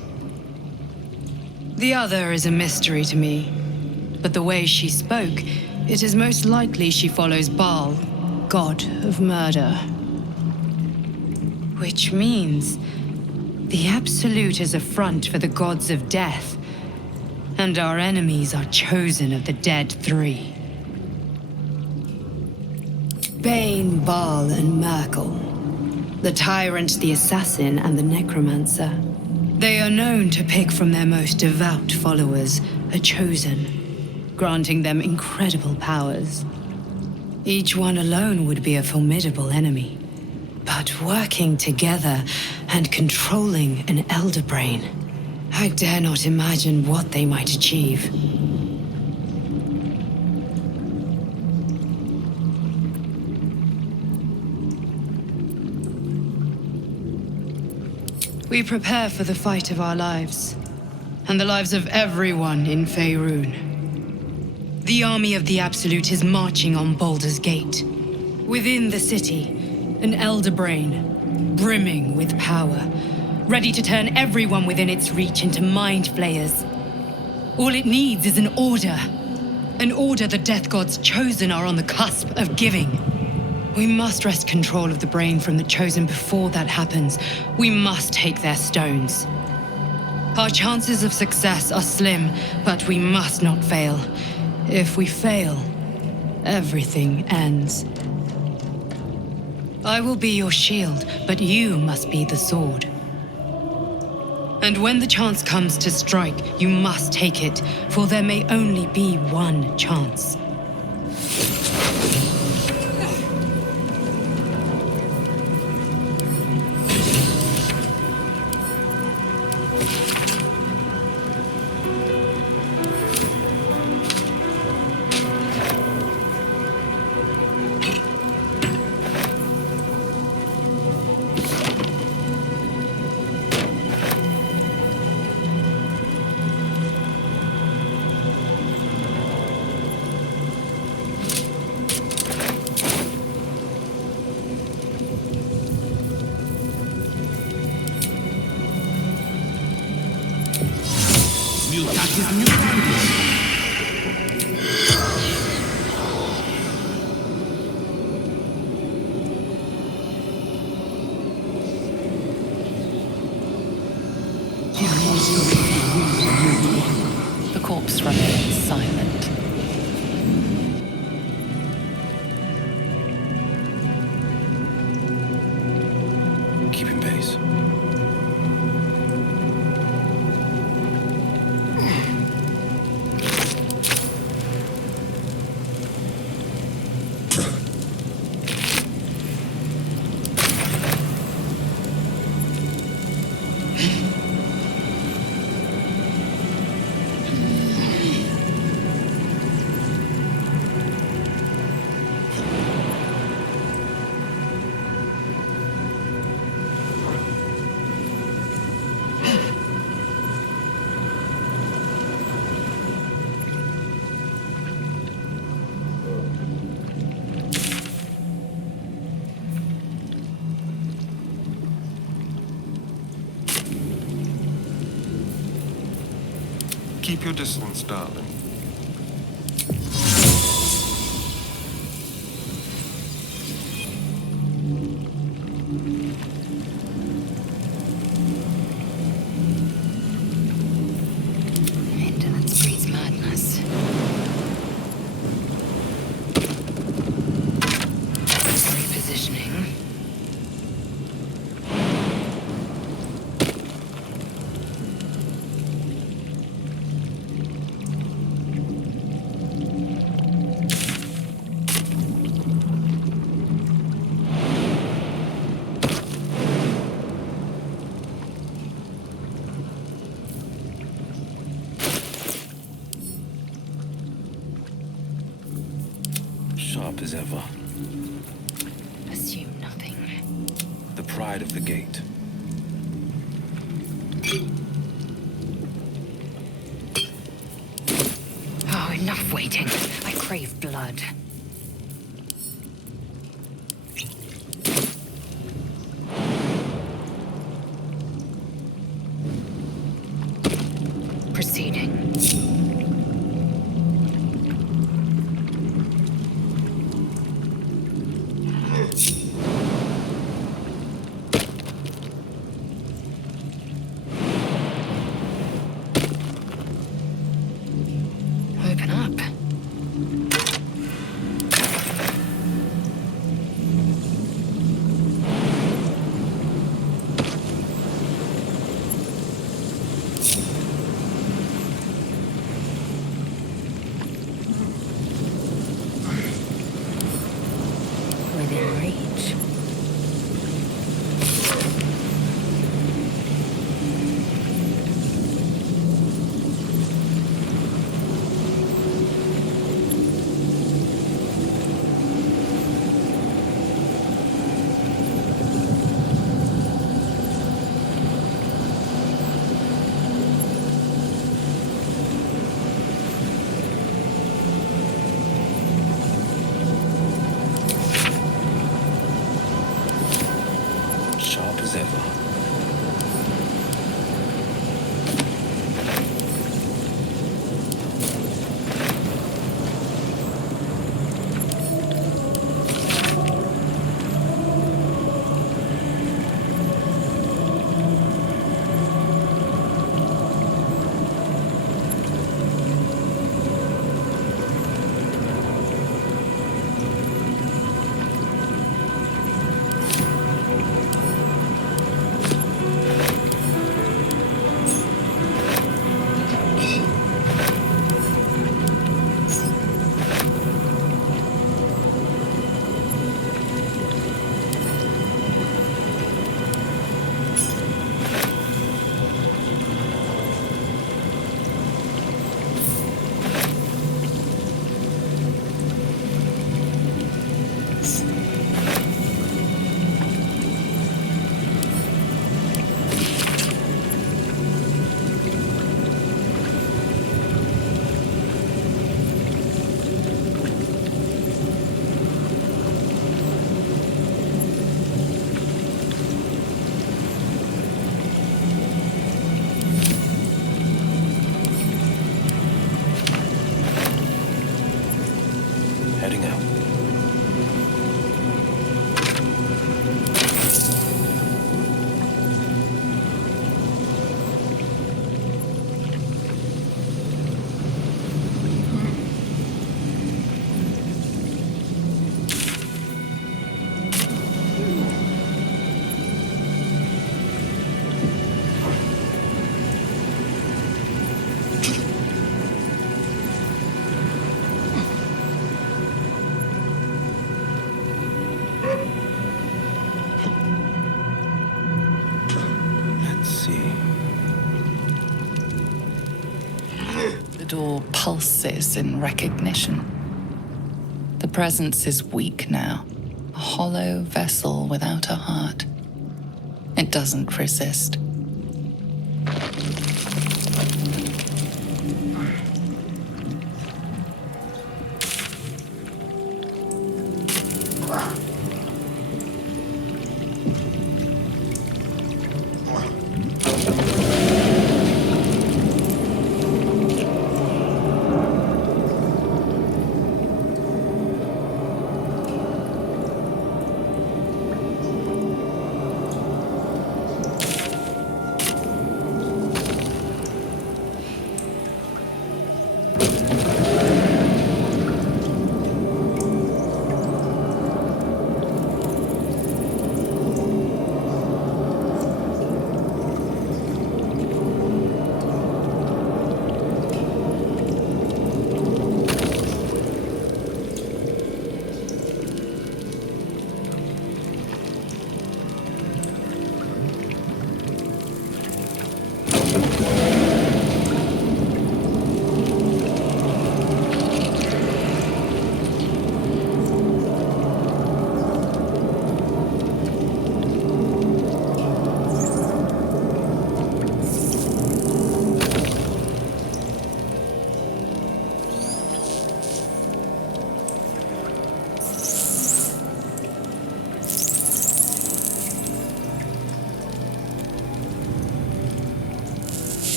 The other is a mystery to me, but the way she spoke, it is most likely she follows Baal, god of murder. Which means the Absolute is a front for the gods of death, and our enemies are chosen of the dead three. Bane, Baal, and Myrkul. The tyrant, the assassin, and the necromancer. They are known to pick from their most devout followers a chosen, granting them incredible powers. Each one alone would be a formidable enemy. But working together and controlling an elder brain, I dare not imagine what they might achieve. We prepare for the fight of our lives, and the lives of everyone in Faerun. The army of the Absolute is marching on Baldur's Gate. Within the city, an elder brain, brimming with power, ready to turn everyone within its reach into mind flayers. All it needs is an order the Death God's chosen are on the cusp of giving. We must wrest control of the brain from the chosen before that happens. We must take their stones. Our chances of success are slim, but we must not fail. If we fail, everything ends. I will be your shield, but you must be the sword. And when the chance comes to strike, you must take it, for there may only be one chance. The corpse remains silent. Keeping pace. Keep your distance, darling. Indolence breeds madness. Repositioning. Sharp as ever. Assume nothing. The pride of the gate. Oh, enough waiting. I crave blood. Sharp as ever. Heading out. The door pulses in recognition. The presence is weak now, a hollow vessel without a heart. It doesn't resist.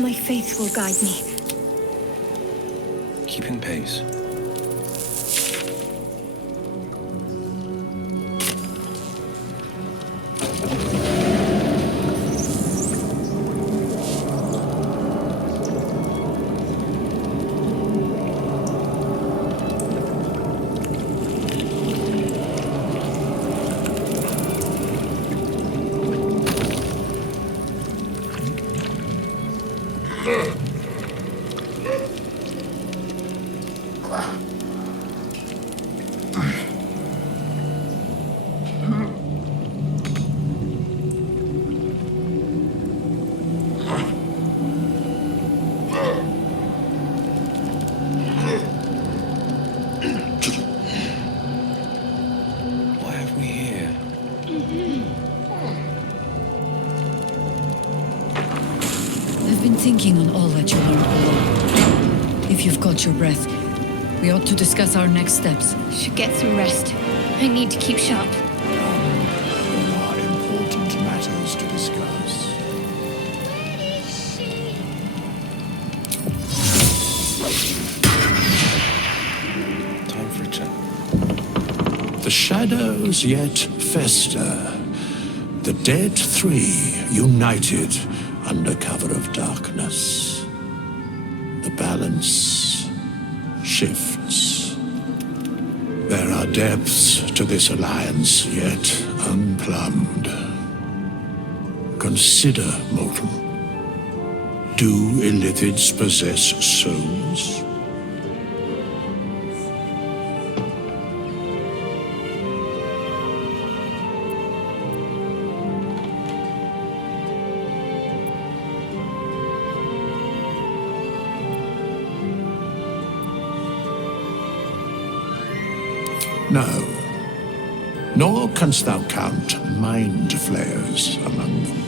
My faith will guide me. Keeping pace. Why have we here? I've been thinking on all that you learned below. If you've got your breath, we ought to discuss our next steps. Should get some rest. I need to keep sharp. There are important matters to discuss. Time for a chat. The shadows yet fester. The dead three united under cover of darkness. The balance shifts. There are depths to this alliance yet unplumbed. Consider, mortal. Do Illithids possess souls? No. Nor canst thou count mind flayers among them.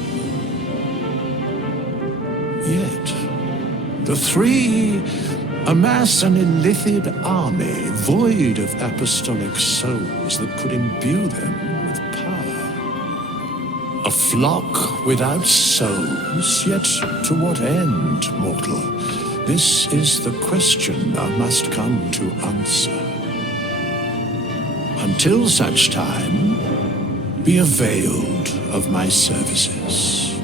Yet, the three amass an Illithid army void of apostolic souls that could imbue them with power. A flock without souls, yet to what end, mortal? This is the question thou must come to answer. Until such time, be availed of my services.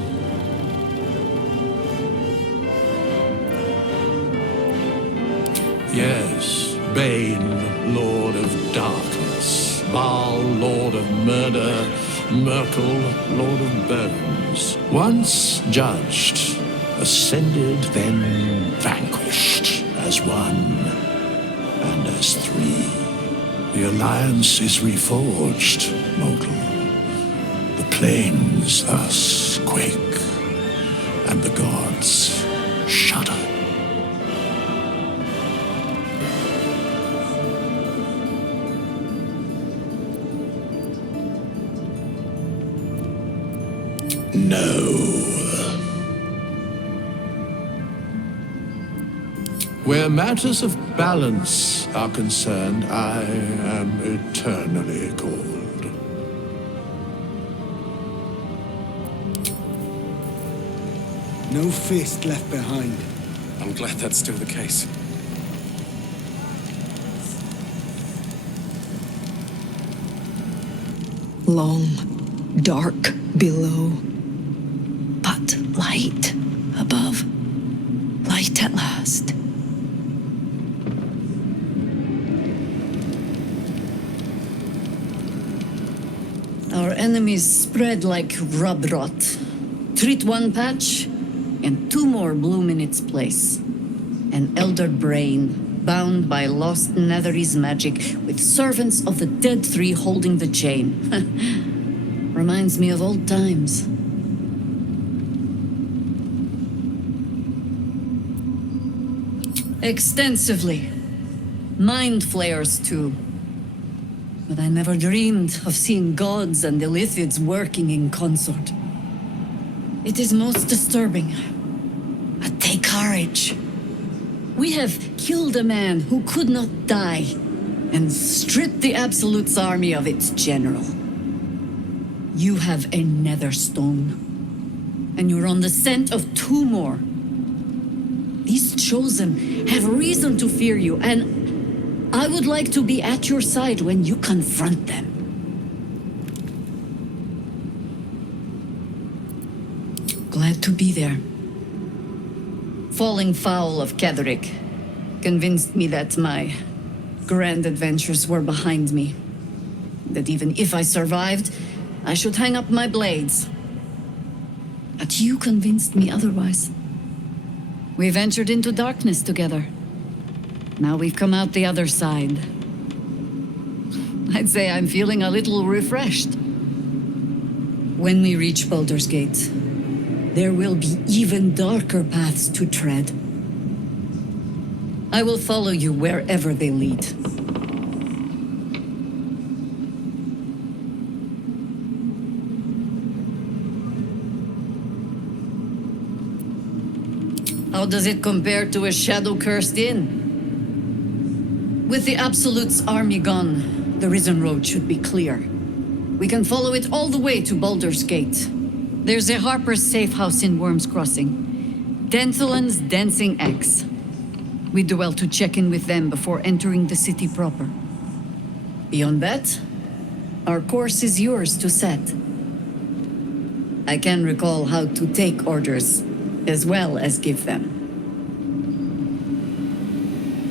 Yes, Bane, Lord of Darkness, Baal, Lord of Murder, Myrkul, Lord of Bones. Once judged, ascended, then vanquished, as one and as three. The alliance is reforged, mortal. The plains thus quake, and the gods shudder. No. Where matters of balance are concerned, I am eternally cold. No fist left behind. I'm glad that's still the case. Long, dark below, but light above. Light at last. Our enemies spread like rub rot. Treat one patch, and two more bloom in its place. An elder brain, bound by lost Netherese magic, with servants of the dead three holding the chain. Reminds me of old times. Extensively. Mind flayers, too. But I never dreamed of seeing gods and Illithids working in consort. It is most disturbing. But take courage. We have killed a man who could not die, and stripped the Absolute's army of its general. You have a nether stone, and you're on the scent of two more. These chosen have reason to fear you, and I would like to be at your side when you confront them. Glad to be there. Falling foul of Ketheric convinced me that my grand adventures were behind me. That even if I survived, I should hang up my blades. But you convinced me otherwise. We ventured into darkness together. Now we've come out the other side. I'd say I'm feeling a little refreshed. When we reach Baldur's Gate, there will be even darker paths to tread. I will follow you wherever they lead. How does it compare to a shadow-cursed inn? With the Absolute's army gone, the Risen Road should be clear. We can follow it all the way to Baldur's Gate. There's a Harper's safe house in Worm's Crossing. Denthalen's Dancing Axe. We do well to check in with them before entering the city proper. Beyond that, our course is yours to set. I can recall how to take orders, as well as give them.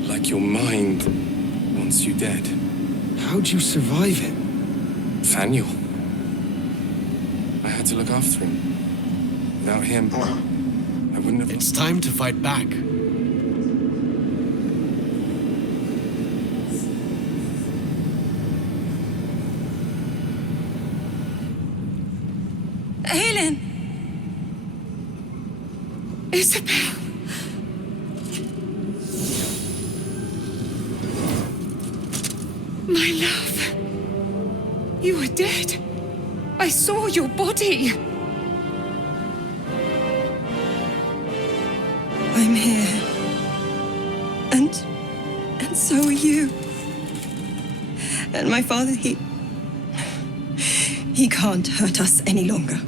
Like your mind wants you dead. How'd you survive it? Faniel. I had to look after him. Without him, I wouldn't have... It's time to fight back. Helen! Isabel! My love. You are dead. I saw your body. I'm here. And so are you. And my father, he can't hurt us any longer.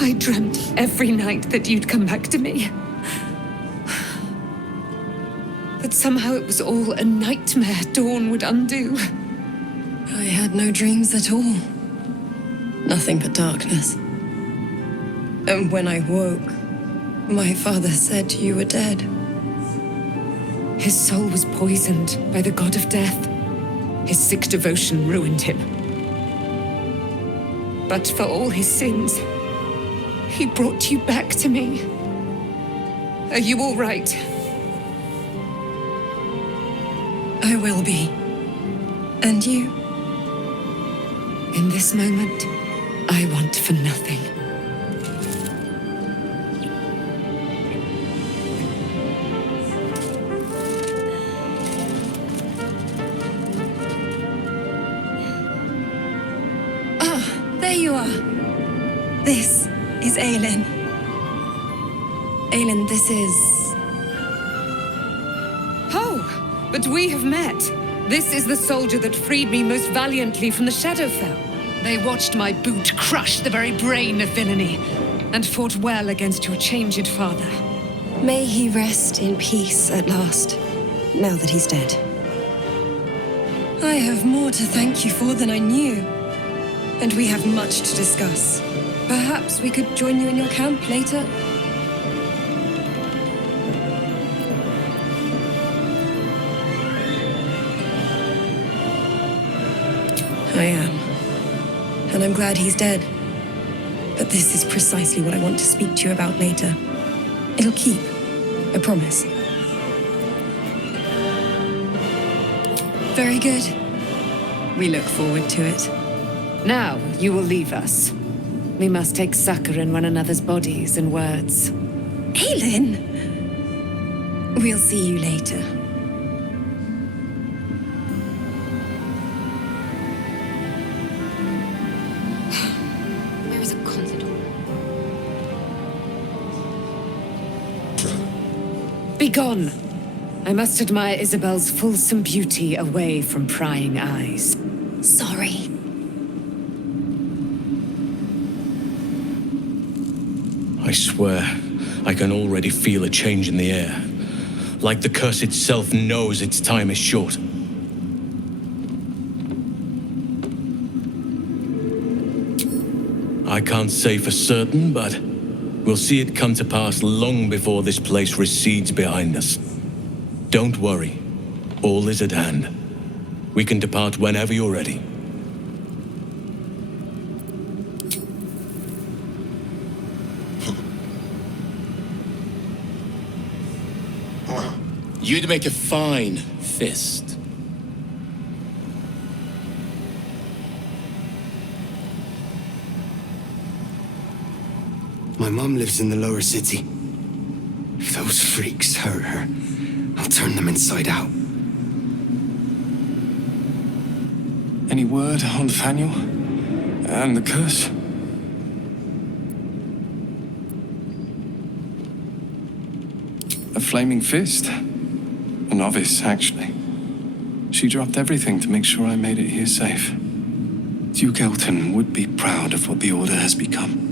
I dreamt every night that you'd come back to me. But somehow it was all a nightmare Dawn would undo. I had no dreams at all. Nothing but darkness. And when I woke, my father said you were dead. His soul was poisoned by the god of death. His sick devotion ruined him. But for all his sins, he brought you back to me. Are you all right? I will be. And you? In this moment, I want for nothing. There you are. This is Aelin. Aelin, this is... Oh, but we have met. This is the soldier that freed me most valiantly from the Shadowfell. They watched my boot crush the very brain of villainy, and fought well against your changed father. May he rest in peace at last, now that he's dead. I have more to thank you for than I knew. And we have much to discuss. Perhaps we could join you in your camp later? I am. And I'm glad he's dead. But this is precisely what I want to speak to you about later. It'll keep. I promise. Very good. We look forward to it. Now, you will leave us. We must take succor in one another's bodies and words. Aelin! We'll see you later. Where is a concert hall? Begone! I must admire Isabel's fulsome beauty away from prying eyes. Sorry. I swear, I can already feel a change in the air. Like the curse itself knows its time is short. I can't say for certain, but we'll see it come to pass long before this place recedes behind us. Don't worry. All is at hand. We can depart whenever you're ready. You'd make a fine fist. My mom lives in the lower city. If those freaks hurt her, I'll turn them inside out. Any word on Nathaniel? And the curse? A flaming fist? A novice, actually. She dropped everything to make sure I made it here safe. Duke Elton would be proud of what the Order has become.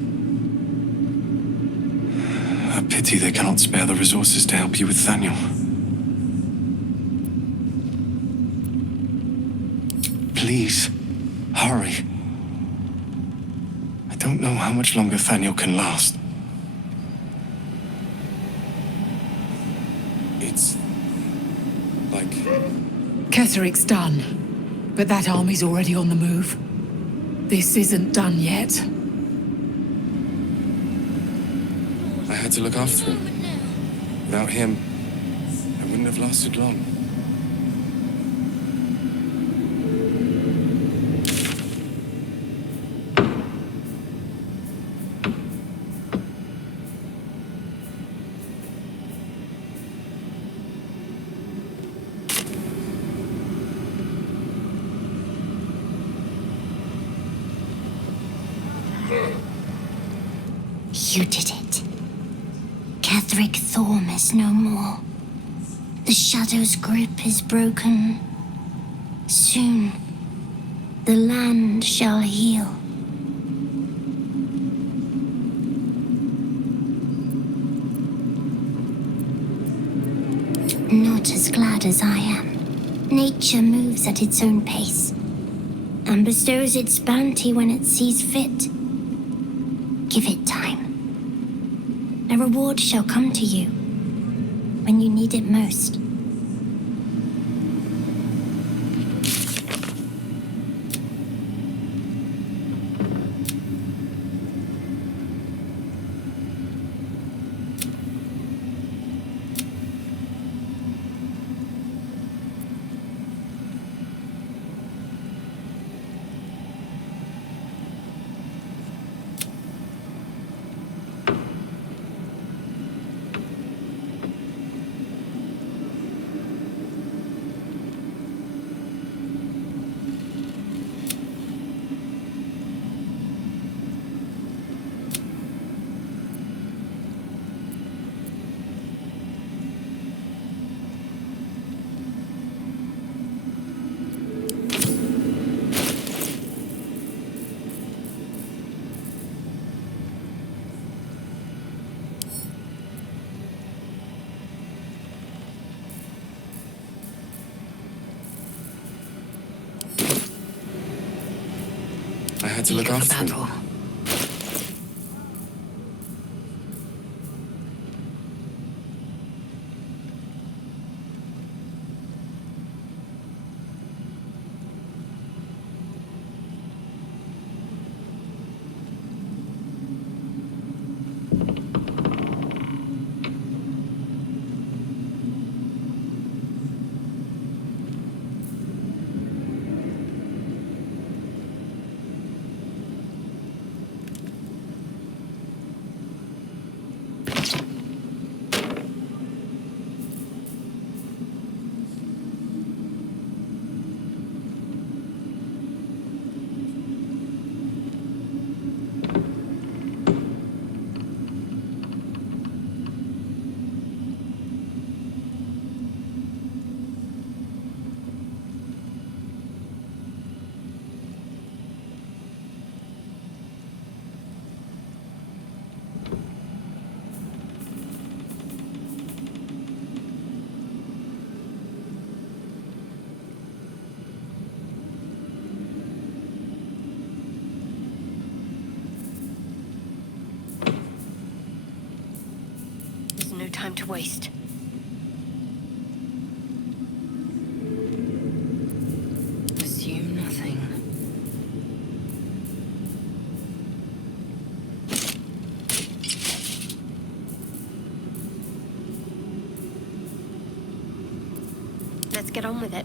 A pity they cannot spare the resources to help you with Nathaniel. Please, hurry. I don't know how much longer Nathaniel can last. It's like... Ketheric's done, but that army's already on the move. This isn't done yet. I had to look after him. Without him, I wouldn't have lasted long. You did it. Ketheric Thorm is no more. The Shadow's grip is broken. Soon, the land shall heal. Not as glad as I am. Nature moves at its own pace and bestows its bounty when it sees fit. Give it time. A reward shall come to you when you need it most. I had to look after him. No time to waste. Assume nothing. let's get on with it.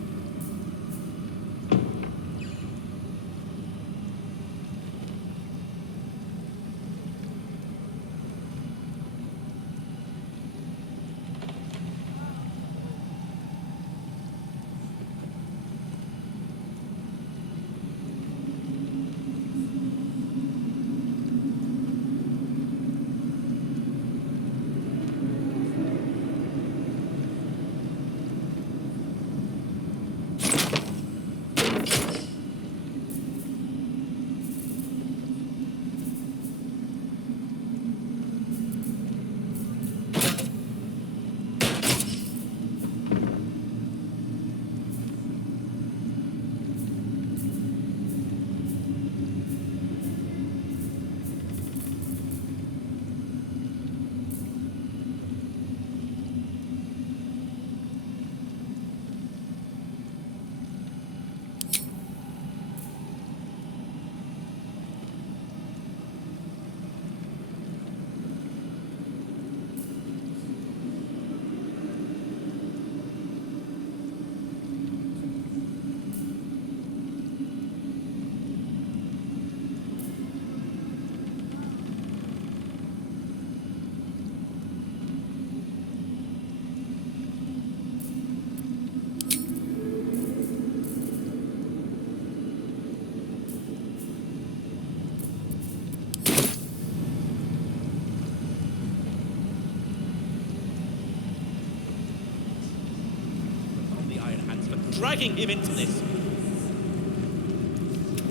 Dragging him into this.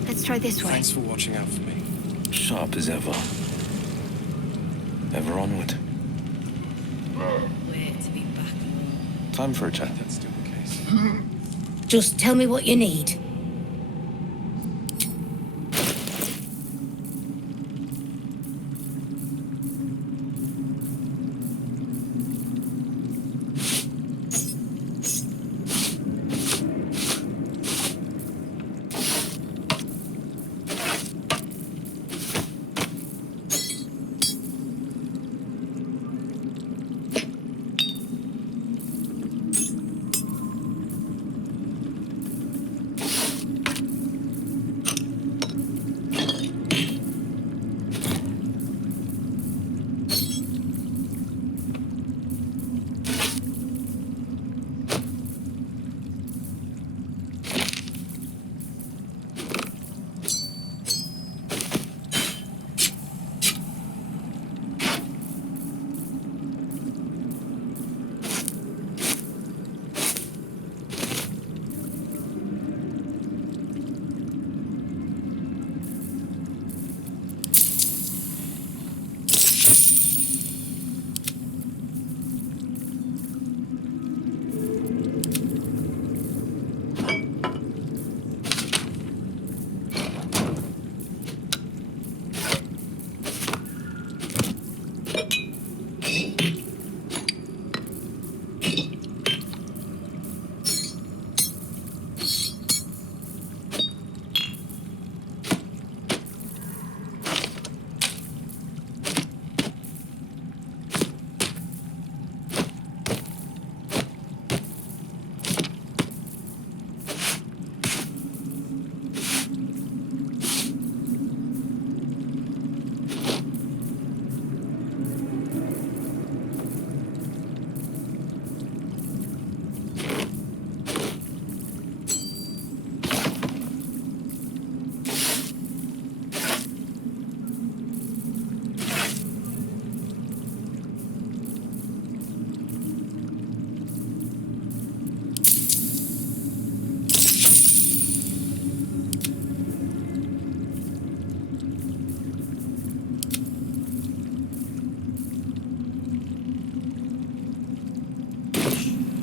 Let's try this way. Thanks for watching out for me. Sharp as ever. Ever onward. Wait to be back. Time for a chat. That's still the case. Just tell me what you need.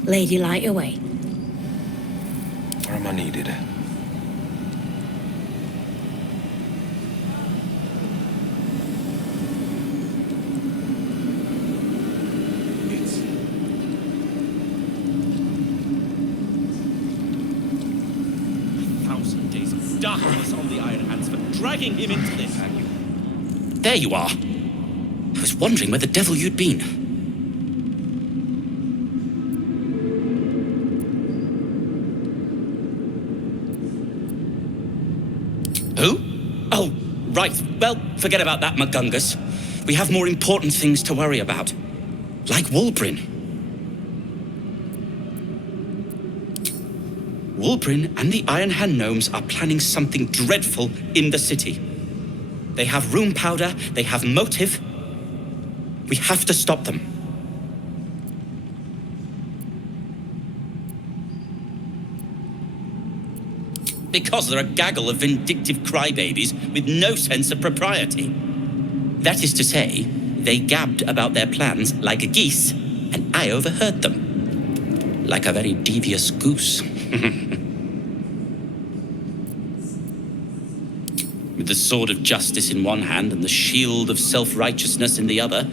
Lady, light away. Where am I needed? Darkness on the Iron Hands for dragging him into this. There you are. I was wondering where the devil you'd been. Oh, right. Well, forget about that, McGungus. We have more important things to worry about. Like Wulbrin. Wulbrin and the Iron Hand Gnomes are planning something dreadful in the city. They have room powder, they have motive. We have to stop them. Because they're a gaggle of vindictive crybabies with no sense of propriety. That is to say, they gabbed about their plans like a geese, and I overheard them. Like a very devious goose. With the sword of justice in one hand and the shield of self-righteousness in the other,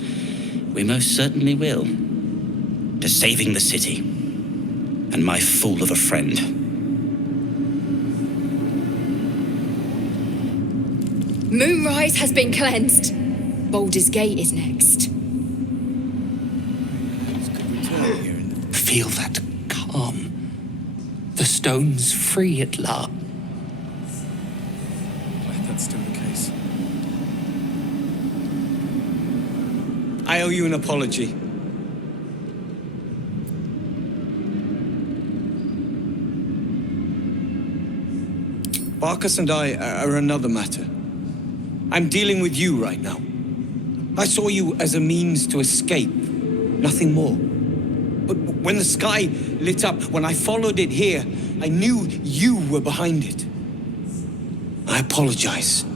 we most certainly will. To saving the city. And my fool of a friend. Moonrise has been cleansed. Baldur's Gate is next. Feel that calm. The stone's free at last. That's still the case. I owe you an apology. Barkus and I are another matter. I'm dealing with you right now. I saw you as a means to escape, nothing more. But when the sky lit up, when I followed it here, I knew you were behind it. I apologize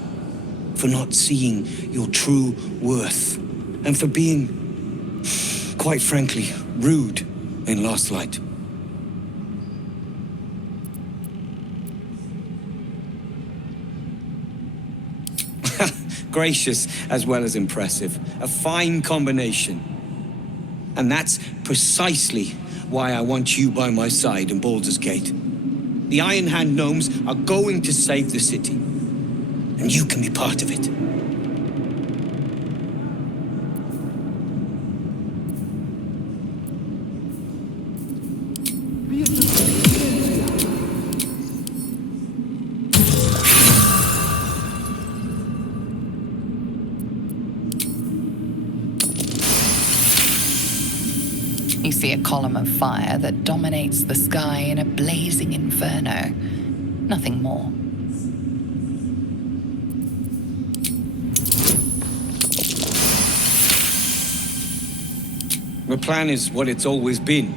for not seeing your true worth and for being, quite frankly, rude in Last Light. Gracious as well as impressive. A fine combination. And that's precisely why I want you by my side in Baldur's Gate. The Iron Hand Gnomes are going to save the city. And you can be part of it. You see a column of fire that dominates the sky in a blazing inferno. Nothing more. The plan is what it's always been.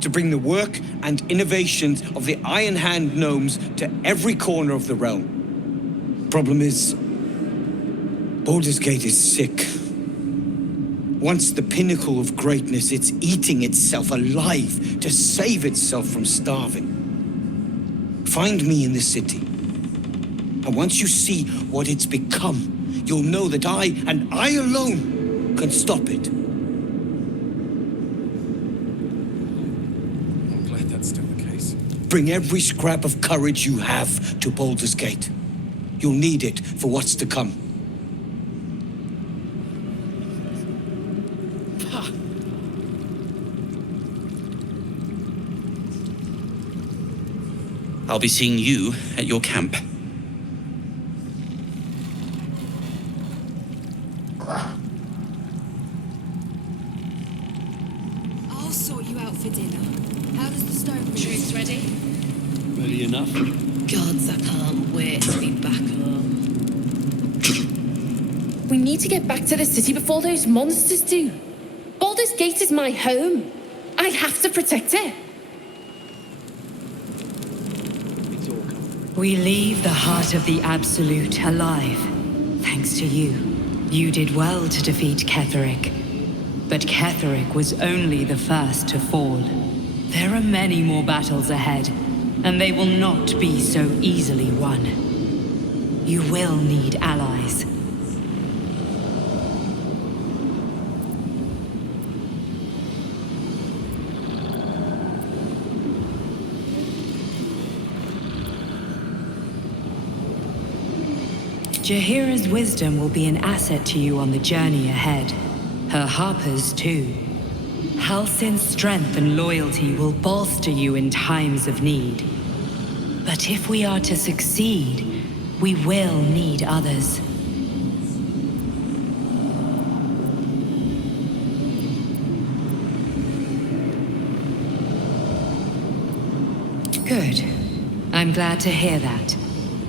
To bring the work and innovations of the Iron Hand Gnomes to every corner of the realm. Problem is, Baldur's Gate is sick. Once the pinnacle of greatness, it's eating itself alive to save itself from starving. Find me in the city. And once you see what it's become, you'll know that I, and I alone, can stop it. I'm glad that's still the case. Bring every scrap of courage you have to Baldur's Gate. You'll need it for what's to come. I'll be seeing you at your camp. I'll sort you out for dinner. How does the Storepage? Drinks ready? Ready enough? Gods, I can't wait to be back home. We need to get back to the city before those monsters do. Baldur's Gate is my home. I have to protect it. We leave the heart of the Absolute alive, thanks to you. You did well to defeat Ketheric. But Ketheric was only the first to fall. There are many more battles ahead, and they will not be so easily won. You will need allies. Jaheira's wisdom will be an asset to you on the journey ahead. Her harpers, too. Halsin's strength and loyalty will bolster you in times of need. But if we are to succeed, We will need others. Good. I'm glad to hear that.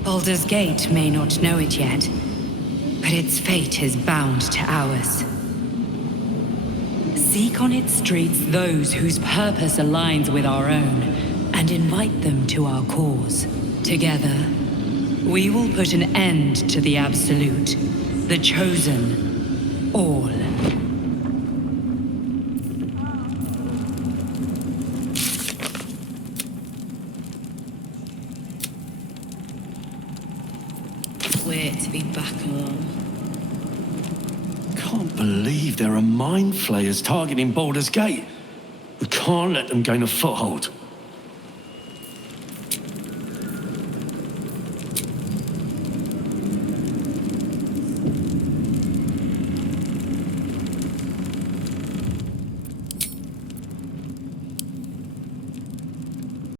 Baldur's Gate may not know it yet, but its fate is bound to ours. Seek on its streets those whose purpose aligns with our own, and invite them to our cause. Together, we will put an end to the Absolute, the Chosen, all. Wait to be back home. Can't believe there are mind flayers targeting Baldur's Gate. We can't let them gain a foothold.